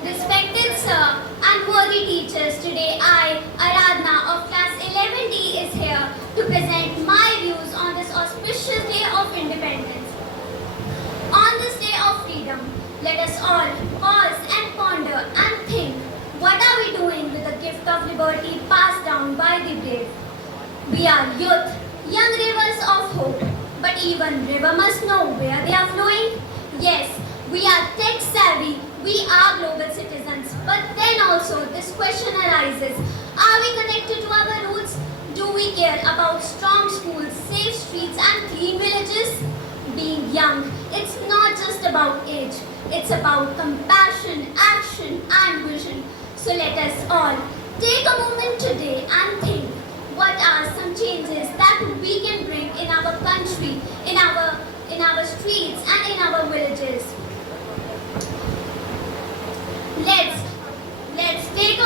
respected Sir and worthy teachers, today I, Aradhna of class 11D is here to present my views on this auspicious day of independence. On this day of freedom, let us all pause and ponder and think, what are we doing with the gift of liberty passed down by the brave? We are youth, young rivers of hope, but even river must know where they are flowing. Yes, we are tech savvy, we are global citizens, but then also this question arises, are we connected to our roots? Do we care about strong schools, safe streets and clean villages? Being young, it's not just about age, it's about compassion, action and vision. So let us all take a moment today and think, what are some changes that we can bring in our country, in our streets and in our villages? Let's take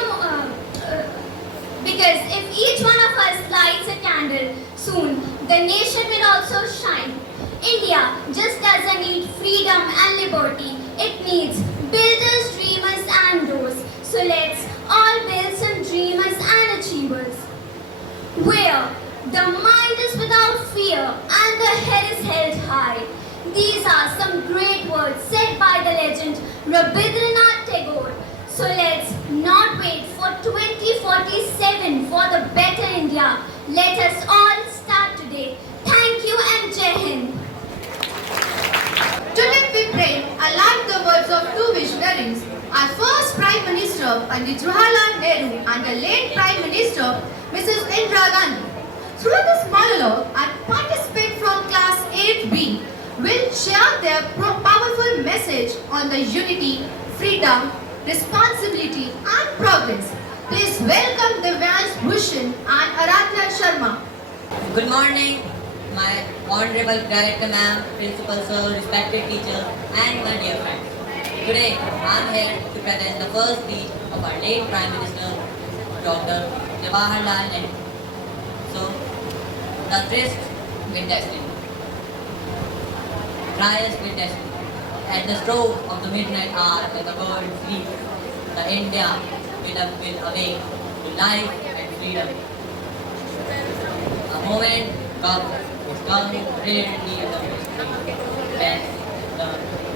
because if each one of us lights a candle, soon the nation will also shine. India just doesn't need freedom and liberty, it needs builders, dreamers and doers. So let's all build some dreamers and achievers. Where the mind is without fear and the head is held high. These are some great words said by the legend Rabindranath Tagore. So let's not wait for 2047 for the better India. Let us all start today. Thank you and Jai Hind. Today we pray, alike the words of two visionaries. Our first Prime Minister, Minister Pandit Jawaharlal Nehru and the late Prime Minister Mrs. Indira Gandhi. Through this monologue, our participants from class 8B will share their powerful message on the unity, freedom, responsibility and progress. Please welcome Divyansh Bhushan and Aradhna Sharma. Good morning, my honorable director ma'am, principal sir, respected teachers and my dear friends. Today I am here to present the first speech of our late Prime Minister Dr. Jawaharlal Nehru. So, the tryst with destiny. Trials with destiny. At the stroke of the midnight hour when the world sleeps, the India will awake to life and freedom. A moment comes, which comes brilliantly in the history,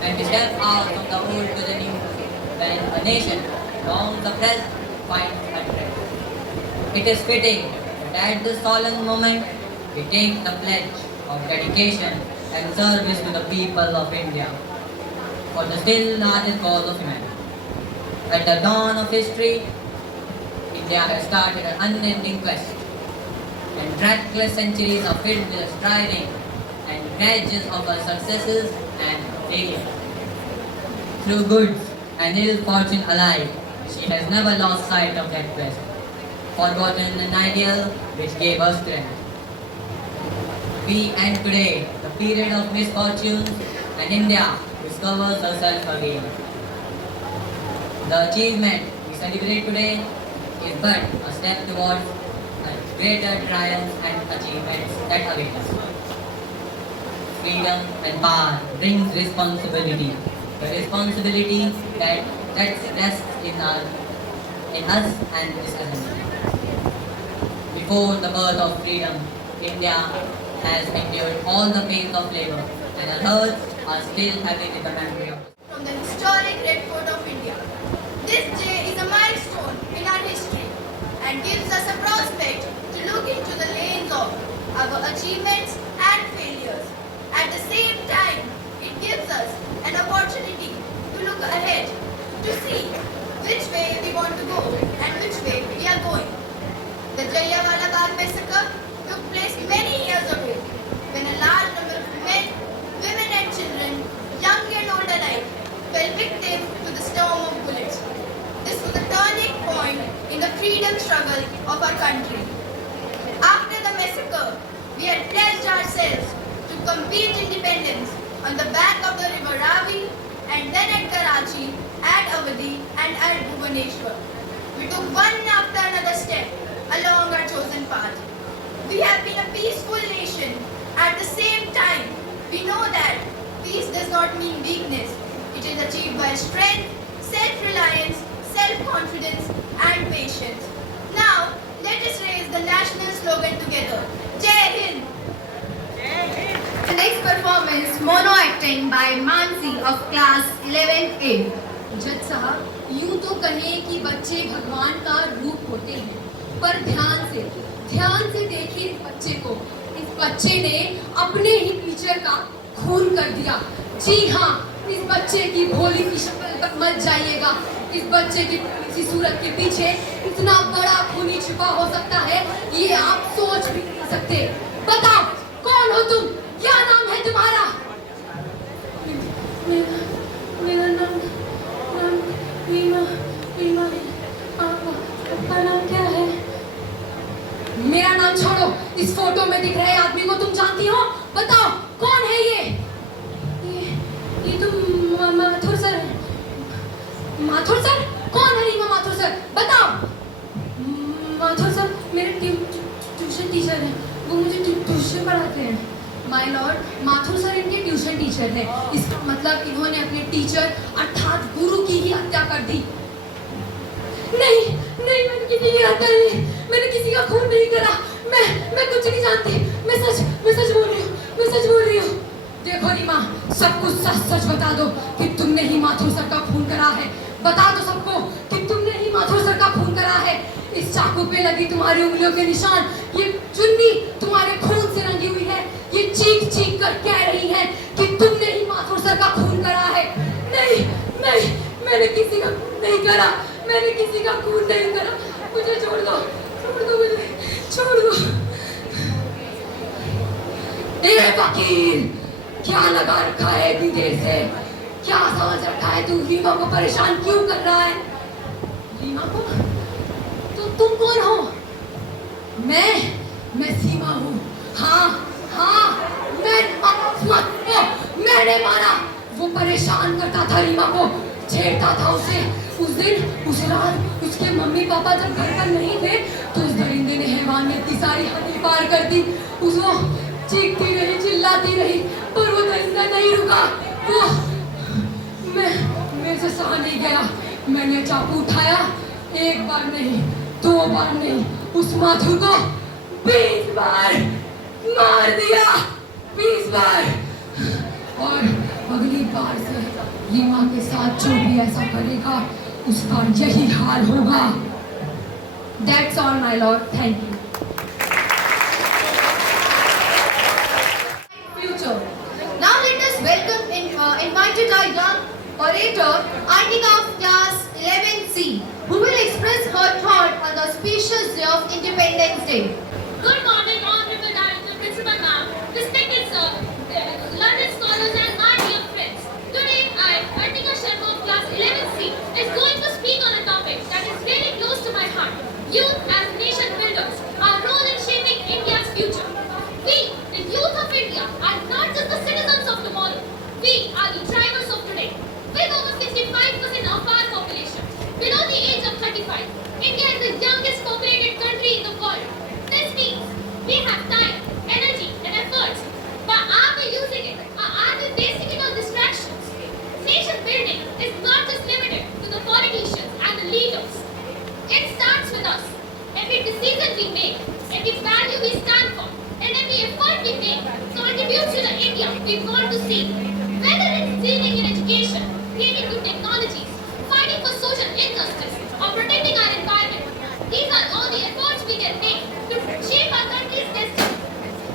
when we step out from the old to the new, when a nation, long suppressed, finds a treasure. It is fitting that at this solemn moment, we take the pledge of dedication and service to the people of India for the still largest cause of humanity. At the dawn of history, India has started an unending quest, and trackless centuries are filled with the striving and grudges of her successes and failures. Through good and ill fortune alike, she has never lost sight of that quest, forgotten an ideal which gave her strength. We end today the period of misfortunes, and India discovers herself again. The achievement we celebrate today is but a step towards a greater triumphs and achievements that await us. Freedom and power brings responsibility. The responsibility that rests in us and this assembly. Before the birth of freedom, India has endured all the pains of labor, and our hearts are still heavy with the memory of From the historic Red Fort of India. This day is a milestone in our history and gives us a prospect to look into the lanes of our achievements and failures. At the same time, it gives us an opportunity to look ahead, to see which way we want to go and which way we are going. The Jallianwala Bagh massacre took place many years ago when a large number of men, women and children, young and old alike, fell victim to the storm of bullets. This was a turning point in the freedom struggle of our country. After the massacre, we had pledged ourselves to complete independence on the bank of the river Ravi and then at Karachi, at Awadhi and at Bhubaneswar. We took one after another step along our chosen path. We have been a peaceful nation. At the same time, we know that peace does not mean weakness. It is achieved by strength, self-reliance, self-confidence and patience. Now, let us raise the national slogan together. Jai Hind! The next performance, mono acting by Mansi of class 11A. जज साहब, यूं तो कहें कि बच्चे भगवान का रूप होते हैं, पर ध्यान से देखिए इस बच्चे को। इस बच्चे ने अपने ही टीचर का खून कर दिया। जी हाँ, इस बच्चे की भोली सी शक्ल तक मत जाइएगा। इस बच्चे की सी सूरत के पीछे इतना बड़ा खूनी छुपा हो सकता है, ये आप सोच भी नहीं सकते। बताओ, कौन हो तुम? क्या नाम है तुम्हारा? मेरा नाम आपका नाम क्या है? मेरा नाम छोड़ो, इस फोटो में दिख रहे आदमी को तुम जानती हो? बताओ, कौन है ये तो माथुर सर है। माथुर सर? कौन है रीमा माथुर सर? बताओ। माथुर सर मेरे ट्यूशन टीचर हैं, वो मुझे ट्यूशन पढ़ाते हैं। माय लॉर्ड, माथुर सर इनके ट्यूशन टीचर हैं। इसका मतलब इन्होंने अपने टीचर अर्थात गुरु की ही हत्या कर दी। नहीं, मैंने किसी की हत्या नहीं, मैंने किसी का खून नहीं करा। मैं कुछ नहीं जानती। मैं सच बोल रही हूँ। देखो रीमा, सब कुछ सच बता दो कि तुमने ही माथुर सर का खून करा है। बता दो सबको कि तुमने ही माथुर सर का खून करा है। इस चाकू पे लगी तुम्हारी उंगलियों के निशान, ये चुन्नी तुम्हारे खून से रंगी हुई है। ये चीख कर कह रही है कि तुमने ही माथुर सर का खून करा है। नहीं, मैंने किसी का खून नहीं करा। मैंने किसी का खून नहीं करा, मुझे छोड़ दो मुझे, छोड़ दो। ए वकील, क्या लगा रखा है इतनी देर से? क्या समझ रखा है तू? रीमा को परेशान क्यों कर रहा है? रीमा को? तुम कौन हो? मैं सीमा हूँ। हाँ, मैंने मारा। वो परेशान करता था रीमा को, छेड़ता था उसे। उस दिन, उस रात उसके मम्मी पापा जब घर पर नहीं थे तो उस दरिंदे ने हैवान ने इतनी सारी हदें पार कर दी। उसको चीखती रही, चिल्लाती रही, पर वो दरिंदा नहीं रुका। वो मेरे से सहा नहीं गया। मैंने चाकू उठाया, एक बार नहीं, 2 बार नहीं, उस माथुर को 20 बार मार दिया, 20 बार। और अगली बार से रीमा के साथ जो भी ऐसा करेगा उसका यही हाल होगा। That's all, my lord. Thank you. Future. Now let us welcome invited our young orator, Artika of class 11C, who will express her thought on the auspicious day of Independence Day. Good morning, Honorable Director, Principal Ma'am, respected sir, learned scholars and my dear friends. Today I, Artika Sharma of class 11C, is going to speak on a topic that is really close to my heart. Youth as nation builders, our role in shaping India's future. We, the youth of India, are not just the citizens of tomorrow. We are the drivers of today. With over 65% of our population below the age of 35, India is the youngest populated country in the world. This means we have time, energy and efforts. But are we using it, or are we wasting it on distractions? Nation building is not just limited to the politicians and the leaders. It starts with us. Every decision we make, every value we stand for, and every effort we make contributes to the India we want to see. Whether it's leading in education, creating new technologies, fighting for social injustice, or protecting our environment, these are all the efforts we can make to shape our country's destiny.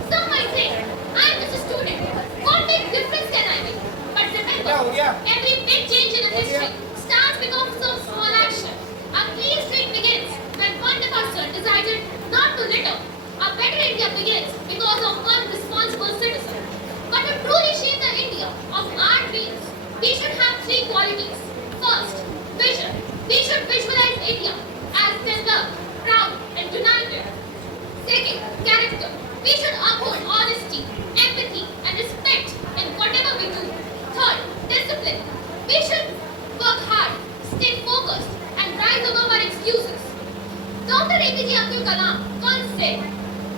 Some might say, I'm just a student. What big difference can I make? But remember, every big change in a history starts because of small action. A clean street begins when one person decided not to litter. A better India begins because of one responsible citizen. But to truly shape the India of our dreams, we should have 3 qualities. First, vision. We should visualize India as developed, proud and united. Second, character. We should uphold honesty, empathy and respect in whatever we do. Third, discipline. We should work hard, stay focused and rise above our excuses. Dr. APJ Abdul Kalam once said,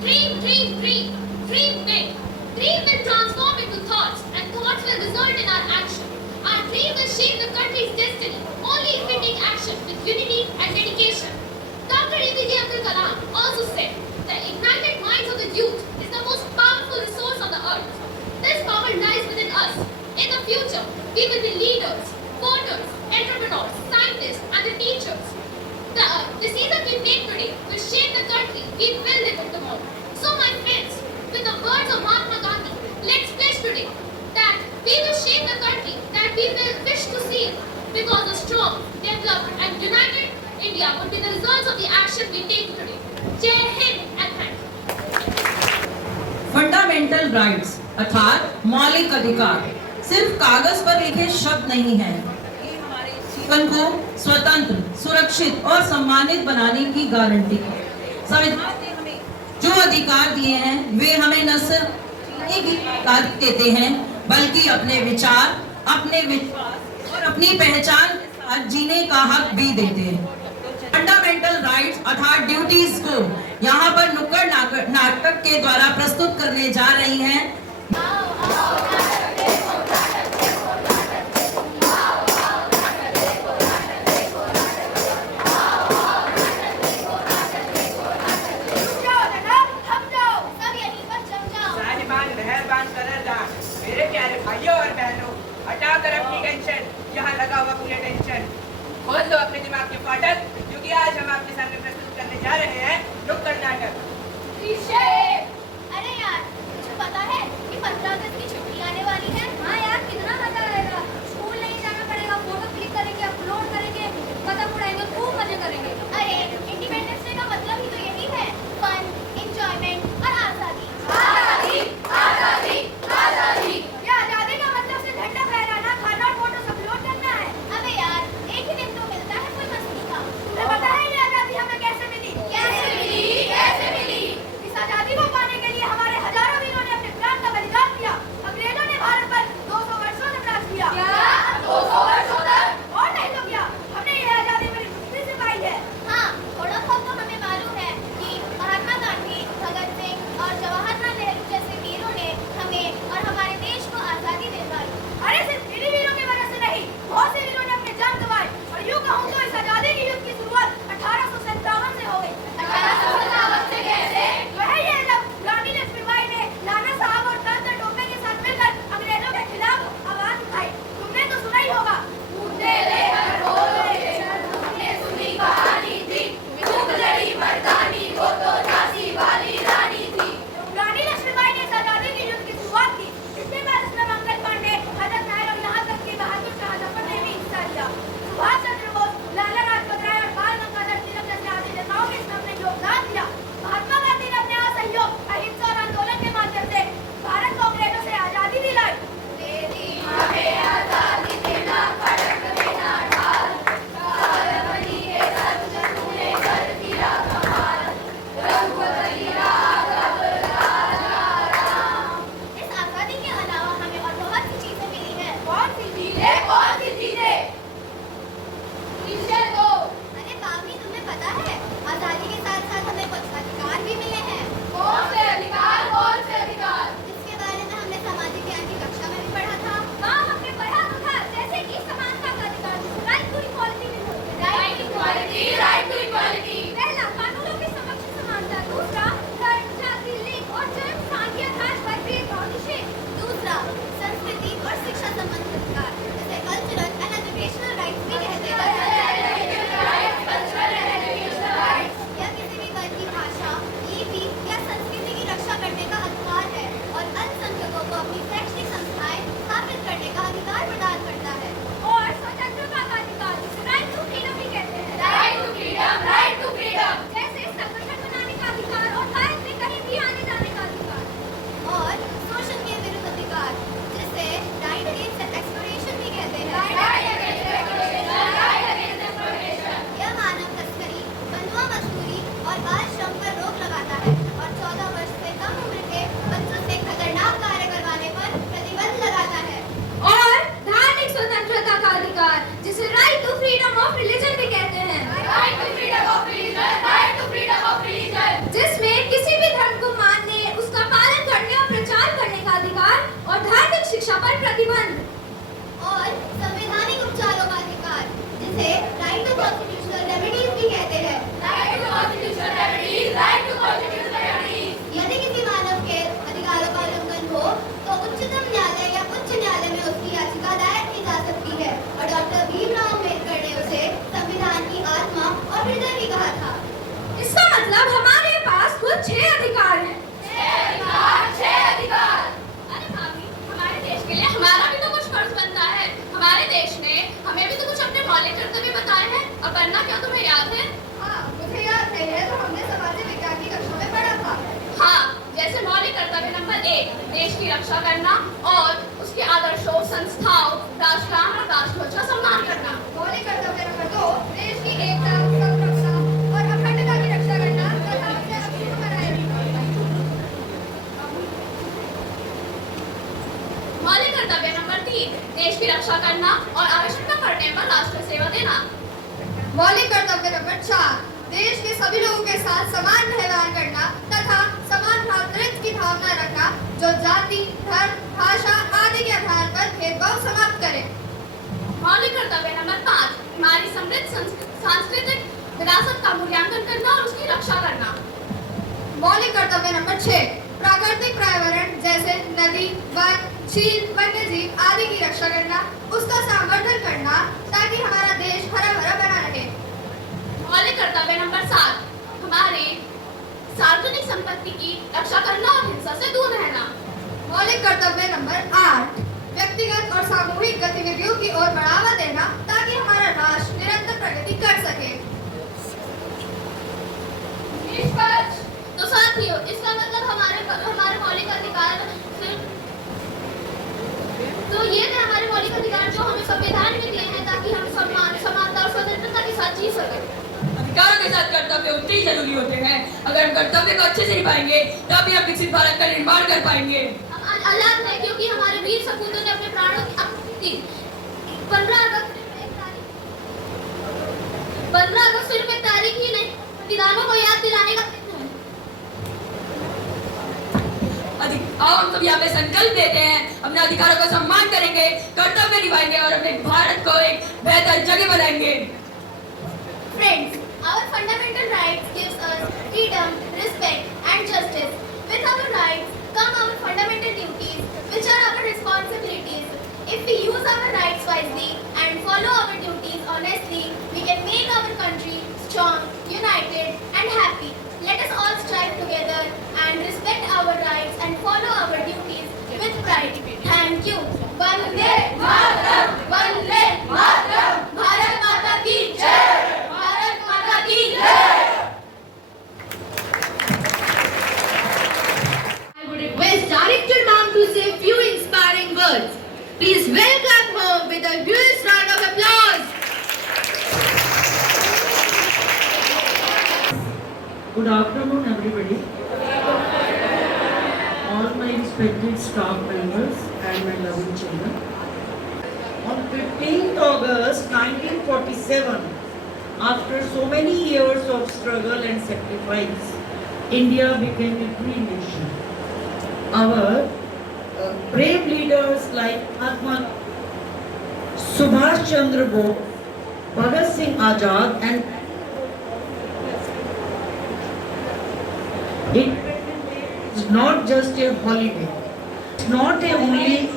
dream, dream, dream, dream big. Dream will transform into thoughts and thoughts will result in our action. Our dream will shape the country's destiny only if we take action with unity and dedication. Dr. APJ Abdul Kalam also said, the ignited minds of the youth is the most powerful resource on the earth. This power lies within us. In the future, we will be leaders, voters, entrepreneurs, scientists and the teachers. The decisions we make today will shape the country we will live in tomorrow. So my friends, with the words of Mahatma Gandhi, let's pledge today that we will shape the country that we will wish to see, because a strong, developed and united India would be the results of the action we take today. Jai Hind and thank you. Fundamental rights अर्थात मौलिक अधिकार सिर्फ कागज पर लिखे शब्द नहीं हैं। ये हमारे जीवन को स्वतंत्र, सुरक्षित और सम्मानित बनाने की गारंटी है। संविधान ने हमें जो अधिकार दिए हैं वे हमें न सिर्फ जीने की अधिकार देते हैं बल्कि अपने विचार, अपने विश्वास और अपनी पहचान के साथ जीने का हक भी देते हैं। फंडामेंटल राइट्स अर्थात ड्यूटीज को यहाँ पर नुक्कड़ नाटक के द्वारा प्रस्तुत करने जा रही हैं मेरे प्यारे भाइयों और बहनों, हटाओ कर अपनी टेंशन, यहाँ लगा हुआ पूरे टेंशन। खोल दो अपने दिमाग के फाटक, क्योंकि आज हम आपके सामने प्रस्तुत करने जा रहे हैं नुक्कड़ नाटक। अरे यार, तुझे पता है कि 15 अगस्त की छुट्टी आने वाली है? हाँ यार, कितना मजा आएगा। स्कूल नहीं जाना पड़ेगा, फोटो क्लिक करेंगे, अपलोड करेंगे, पतंग उड़ाएंगे, खूब अभ्युदय भी कहा था। इसका मतलब हमारे पास कुल 6 अधिकार हैं। 6 अधिकार। अरे भाभी, हमारे देश के लिए हमारा भी तो कुछ फर्ज बनता है। हमारे देश ने हमें भी तो कुछ अपने मौलिक कर्तव्य बताए हैं। अब करना क्या तुम्हें याद है? हाँ, मुझे याद है, यह तो हमने सामाजिक विज्ञान की कक्षा में पढ़ा था। हाँ, जैसे मौलिक कर्तव्य नंबर 1 देश की रक्षा करना और उसके आदर्शों, संस्थाओं, राष्ट्रगान और राष्ट्रध्वज का सम्मान करना। मौलिक कर्तव्य नंबर 2 देश की एकता, संरक्षण और अखंडता की रक्षा करना तथा उसे अक्षुण्ण बनाए रखना। मौलिक कर्तव्य नंबर 3 देश की रक्षा करना और आवश्यकता पड़ने पर राष्ट्र सेवा देना। मौलिक कर्तव्य नंबर 4 देश के सभी लोगों के साथ समान व्यवहार करना तथा समान भ्रातृत्व की भावना रखना, जो जाति, धर्म, भाषा आदि के आधार पर भेदभाव समाप्त करे। मौलिक कर्तव्य नंबर 5 हमारी समृद्ध सांस्कृतिक विरासत का मूल्यांकन करना और उसकी रक्षा करना। मौलिक कर्तव्य नंबर 6 प्राकृतिक पर्यावरण जैसे नदी, वन, झील, वन्यजीव आदि की रक्षा करना, उसका संवर्धन करना ताकि हमारा देश हरा भरा बना रहे। मौलिक कर्तव्य नंबर 7 हमारे सार्वजनिक संपत्ति की रक्षा करना और हिंसा से दूर रहना। मौलिक कर्तव्य नंबर 8 व्यक्तिगत और सामूहिक गतिविधियों की ओर बढ़ावा देना ताकि हमारा राष्ट्र निरंतर प्रगति कर सके। तो साथियों, इसका मतलब हमारे मौलिक अधिकार तो ये थे हमारे मौलिक अधिकार जो हमें संविधान में दिए हैं ताकि हम सम्मान, समानता और स्वतंत्रता के साथ जी सकें। अधिकारों के साथ कर्तव्य उतने ही जरूरी होते हैं। अगर हम कर्तव्य को अच्छे से निभाएंगे तभी हम विकसित भारत का निर्माण कर पाएंगे। हम आजाद हैं क्योंकि हमारे वीर सपूतों ने अपने प्राणों की आहुति दी। 15 अगस्त सिर्फ एक तारीख ही नहीं, बलिदानों को याद दिलाने का दिन है। आओ हम सब यहाँ पे संकल्प लेते हैं, अपने अधिकारों का सम्मान करेंगे, कर्तव्य निभाएंगे और अपने भारत को एक बेहतर जगह बनाएंगे। Friends, our fundamental rights gives us freedom, respect and justice. With our rights come our fundamental duties, which are our responsibilities. If we use our rights wisely and follow our duties honestly, we can make our country strong, united and happy. Let us all strive together and respect our rights and follow our duties with pride. Thank you. Vande Mataram, Vande Mataram, Bharat Mata ki Jai, Bharat Mata ki Jai. I would request Director Ma'am to say a few inspiring words. Please welcome her with a huge round of applause. Good afternoon, everybody. All my respected staff members and my loving children. On 15th August 1947, after so many years of struggle and sacrifice, India became a free nation. Our brave leaders like Mahatma Subhash Chandra Bose, Bhagat Singh Azad and Independence Day is not just a holiday. It's not a only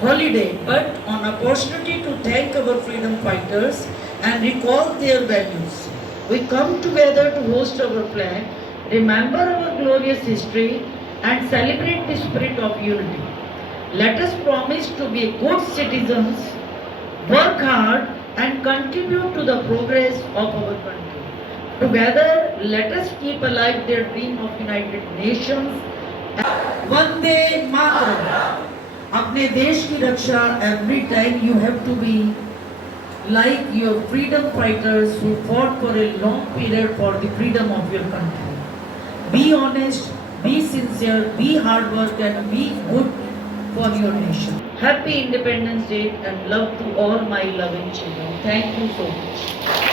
holiday, but an opportunity to thank our freedom fighters and recall their values. We come together to host our flag, remember our glorious history, and celebrate the spirit of unity. Let us promise to be good citizens, work hard, and contribute to the progress of our country. Together, let us keep alive their dream of United Nations. Vande Mataram. अपने देश की रक्षा every time you have to be like your freedom fighters who fought for a long period for the freedom of your country. Be honest, be sincere, be hard work and be good for your nation. Happy Independence Day and love to all my loving children. Thank you so much.